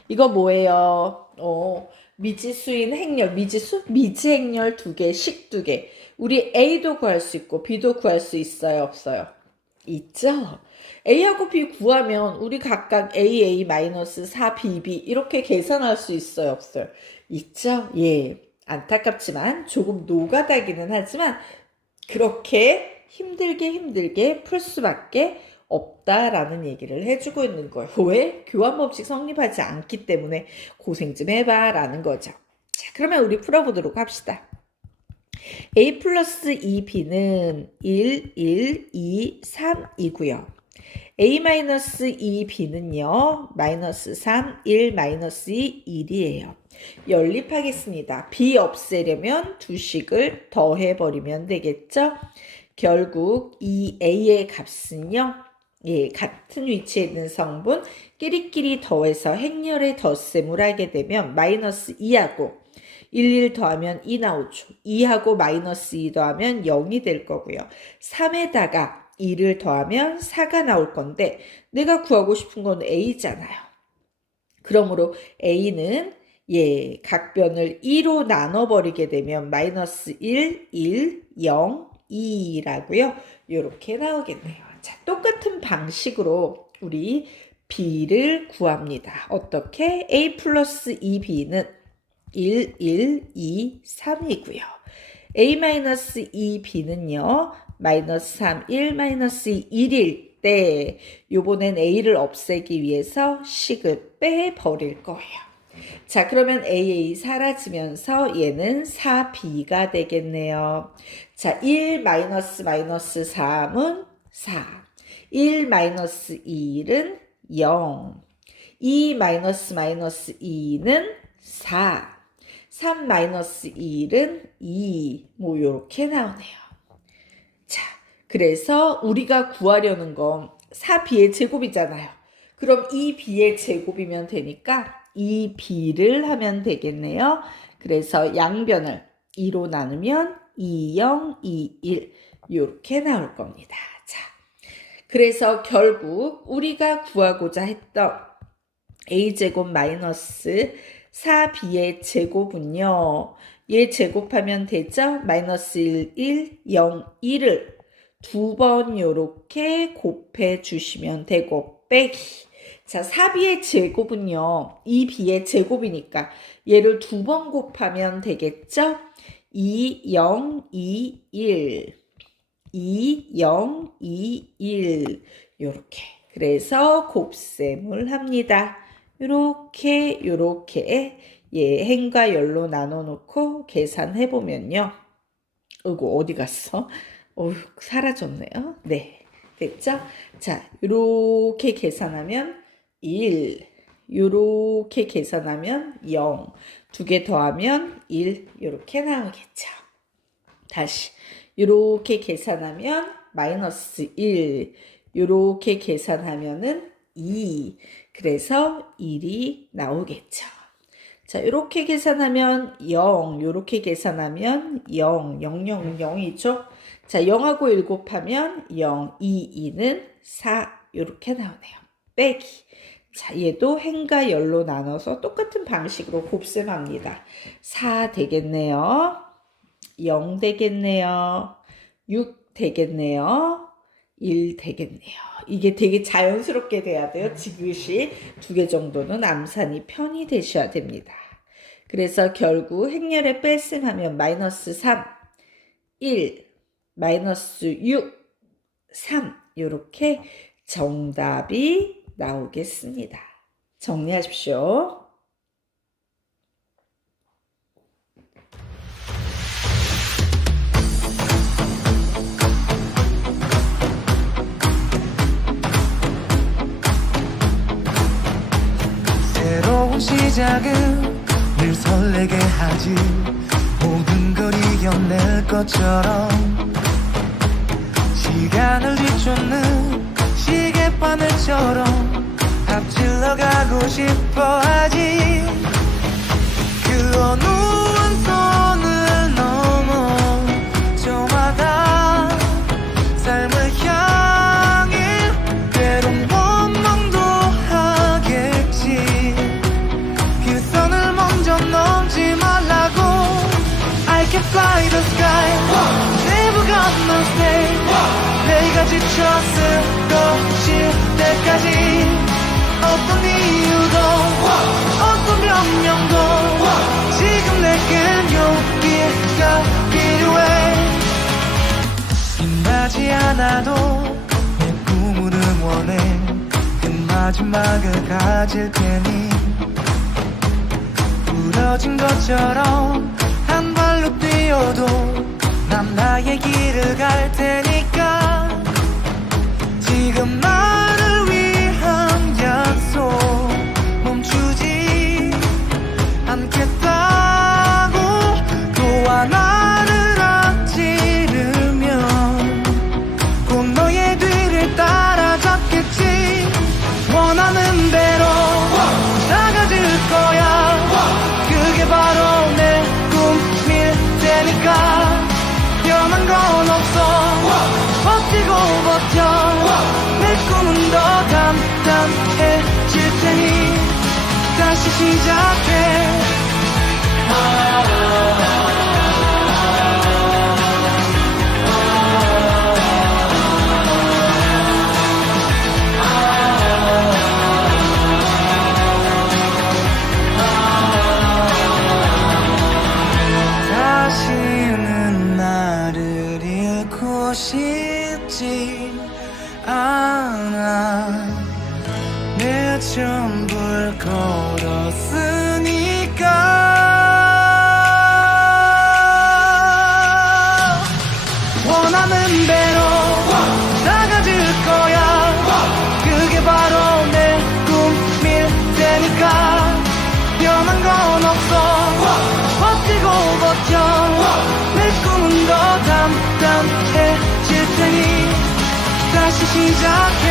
이거 뭐예요? 미지수인 행렬, 미지수? 미지행렬 2개, 식 2개. 우리 A도 구할 수 있고 B도 구할 수 있어요, 없어요? 있죠? A하고 B 구하면 우리 각각 AA-4BB 이렇게 계산할 수 있어요, 없어요? 있죠? 예. 안타깝지만 조금 노가다기는 하지만 그렇게 힘들게 풀 수밖에 없다라는 얘기를 해주고 있는 거예요. 왜? 교환법칙 성립하지 않기 때문에 고생 좀 해봐 라는 거죠. 자, 그러면 우리 풀어보도록 합시다. A 플러스 2B는 1, 1, 2, 3이고요. A 마이너스 2B는요. 마이너스 3, 1, 마이너스 2, 1이에요. 연립하겠습니다. B 없애려면 두 식을 더해버리면 되겠죠? 결국 이 A의 값은요. 예, 같은 위치에 있는 성분 끼리끼리 더해서 행렬의 덧셈을 하게 되면 마이너스 2하고 1 더하면 2 나오죠. 2하고 마이너스 2 더하면 0이 될 거고요. 3에다가 2를 더하면 4가 나올 건데 내가 구하고 싶은 건 A잖아요. 그러므로 A는 예, 각변을 2로 나눠버리게 되면 마이너스 1, 1, 0, 2라고요. 이렇게 나오겠네요. 자, 똑같은 방식으로 우리 B를 구합니다. 어떻게? A 플러스 2B는 1, 1, 2, 3이고요. A 마이너스 2B는요. 마이너스 3, 1, 마이너스 2, 1일 때 요번엔 A를 없애기 위해서 식을 빼버릴 거예요. 자, 그러면 AA 사라지면서 얘는 4B가 되겠네요. 자, 1 마이너스 3은 4. 1 마이너스 1은 0. 2 마이너스 2는 4. 3 마이너스 1은 2. 뭐 요렇게 나오네요. 자, 그래서 우리가 구하려는 건 4B의 제곱이잖아요. 그럼 2B의 제곱이면 되니까 2B를 하면 되겠네요. 그래서 양변을 2로 나누면 2, 0, 2, 1 이렇게 나올 겁니다. 자, 그래서 결국 우리가 구하고자 했던 A제곱 마이너스 4B의 제곱은요. 얘 제곱하면 되죠? 마이너스 1, 1, 0, 1을 두 번 요렇게 곱해 주시면 되고 빼기. 자, 4B의 제곱은요. 2B의 제곱이니까 얘를 두 번 곱하면 되겠죠? 2, 0, 2, 1. 2, 0, 2, 1. 요렇게. 그래서 곱셈을 합니다. 요렇게 예, 행과 열로 나눠 놓고 계산해 보면요. 어이구, 어디 갔어? 사라졌네요. 네. 됐죠? 자, 요렇게 계산하면 1, 요렇게 계산하면 0, 두 개 더하면 1, 요렇게 나오겠죠. 다시, 요렇게 계산하면 마이너스 1, 요렇게 계산하면은 2, 그래서 1이 나오겠죠. 자, 요렇게 계산하면 0, 요렇게 계산하면 0, 0, 0, 0이죠. 자, 0하고 1 곱하면 0, 2, 2는 4 요렇게 나오네요. 빼기. 자, 얘도 행과 열로 나눠서 똑같은 방식으로 곱셈합니다. 4 되겠네요. 0 되겠네요. 6 되겠네요. 1 되겠네요. 이게 되게 자연스럽게 돼야 돼요. 지그시 두 개 정도는 암산이 편히 되셔야 됩니다. 그래서 결국 행렬에 뺄셈하면 마이너스 3, 1, 마이너스 6, 3 이렇게 정답이 나오겠습니다. 정리하십시오. 새로운 시작은 늘 설레게 하지 모든 걸 이겨낼 것처럼 시간을 뒤쫓는 시계바늘처럼 앞질러 가고 싶어 하지 그 어느 한선을 넘어 저마다 삶을 향해 때론 원망도 하겠지 그 선을 멈 stay 내가 지쳐 쓰러질 때까지 어떤 이유도 어떤 변명도 지금 내겐 용기가 필요해 빛나지 않아도 내 꿈을 응원해 그 마지막을 가질 테니 부러진 것처럼 한 발로 뛰어도 난 나의 길을 갈 테니까 지금 나를 위한 약속 멈추지 않겠다고 또 하나를 앞지르면 곧 너의 뒤를 따라잡겠지 원하는 대로 나가질 거야 그게 바로 내 꿈일 테니까 변한 건 없어 버티고 버텨 내 꿈은 더 단단해질 테니 다시 시작해 다시는 나를 잃고 싶지 않아 내 전부를 걸었으니까 원하는 대로 나가질 거야 그게 바로 내 꿈일 테니까 변한 건 없어 버티고 버텨 내 꿈은 더 단단해질 테니 다시 시작해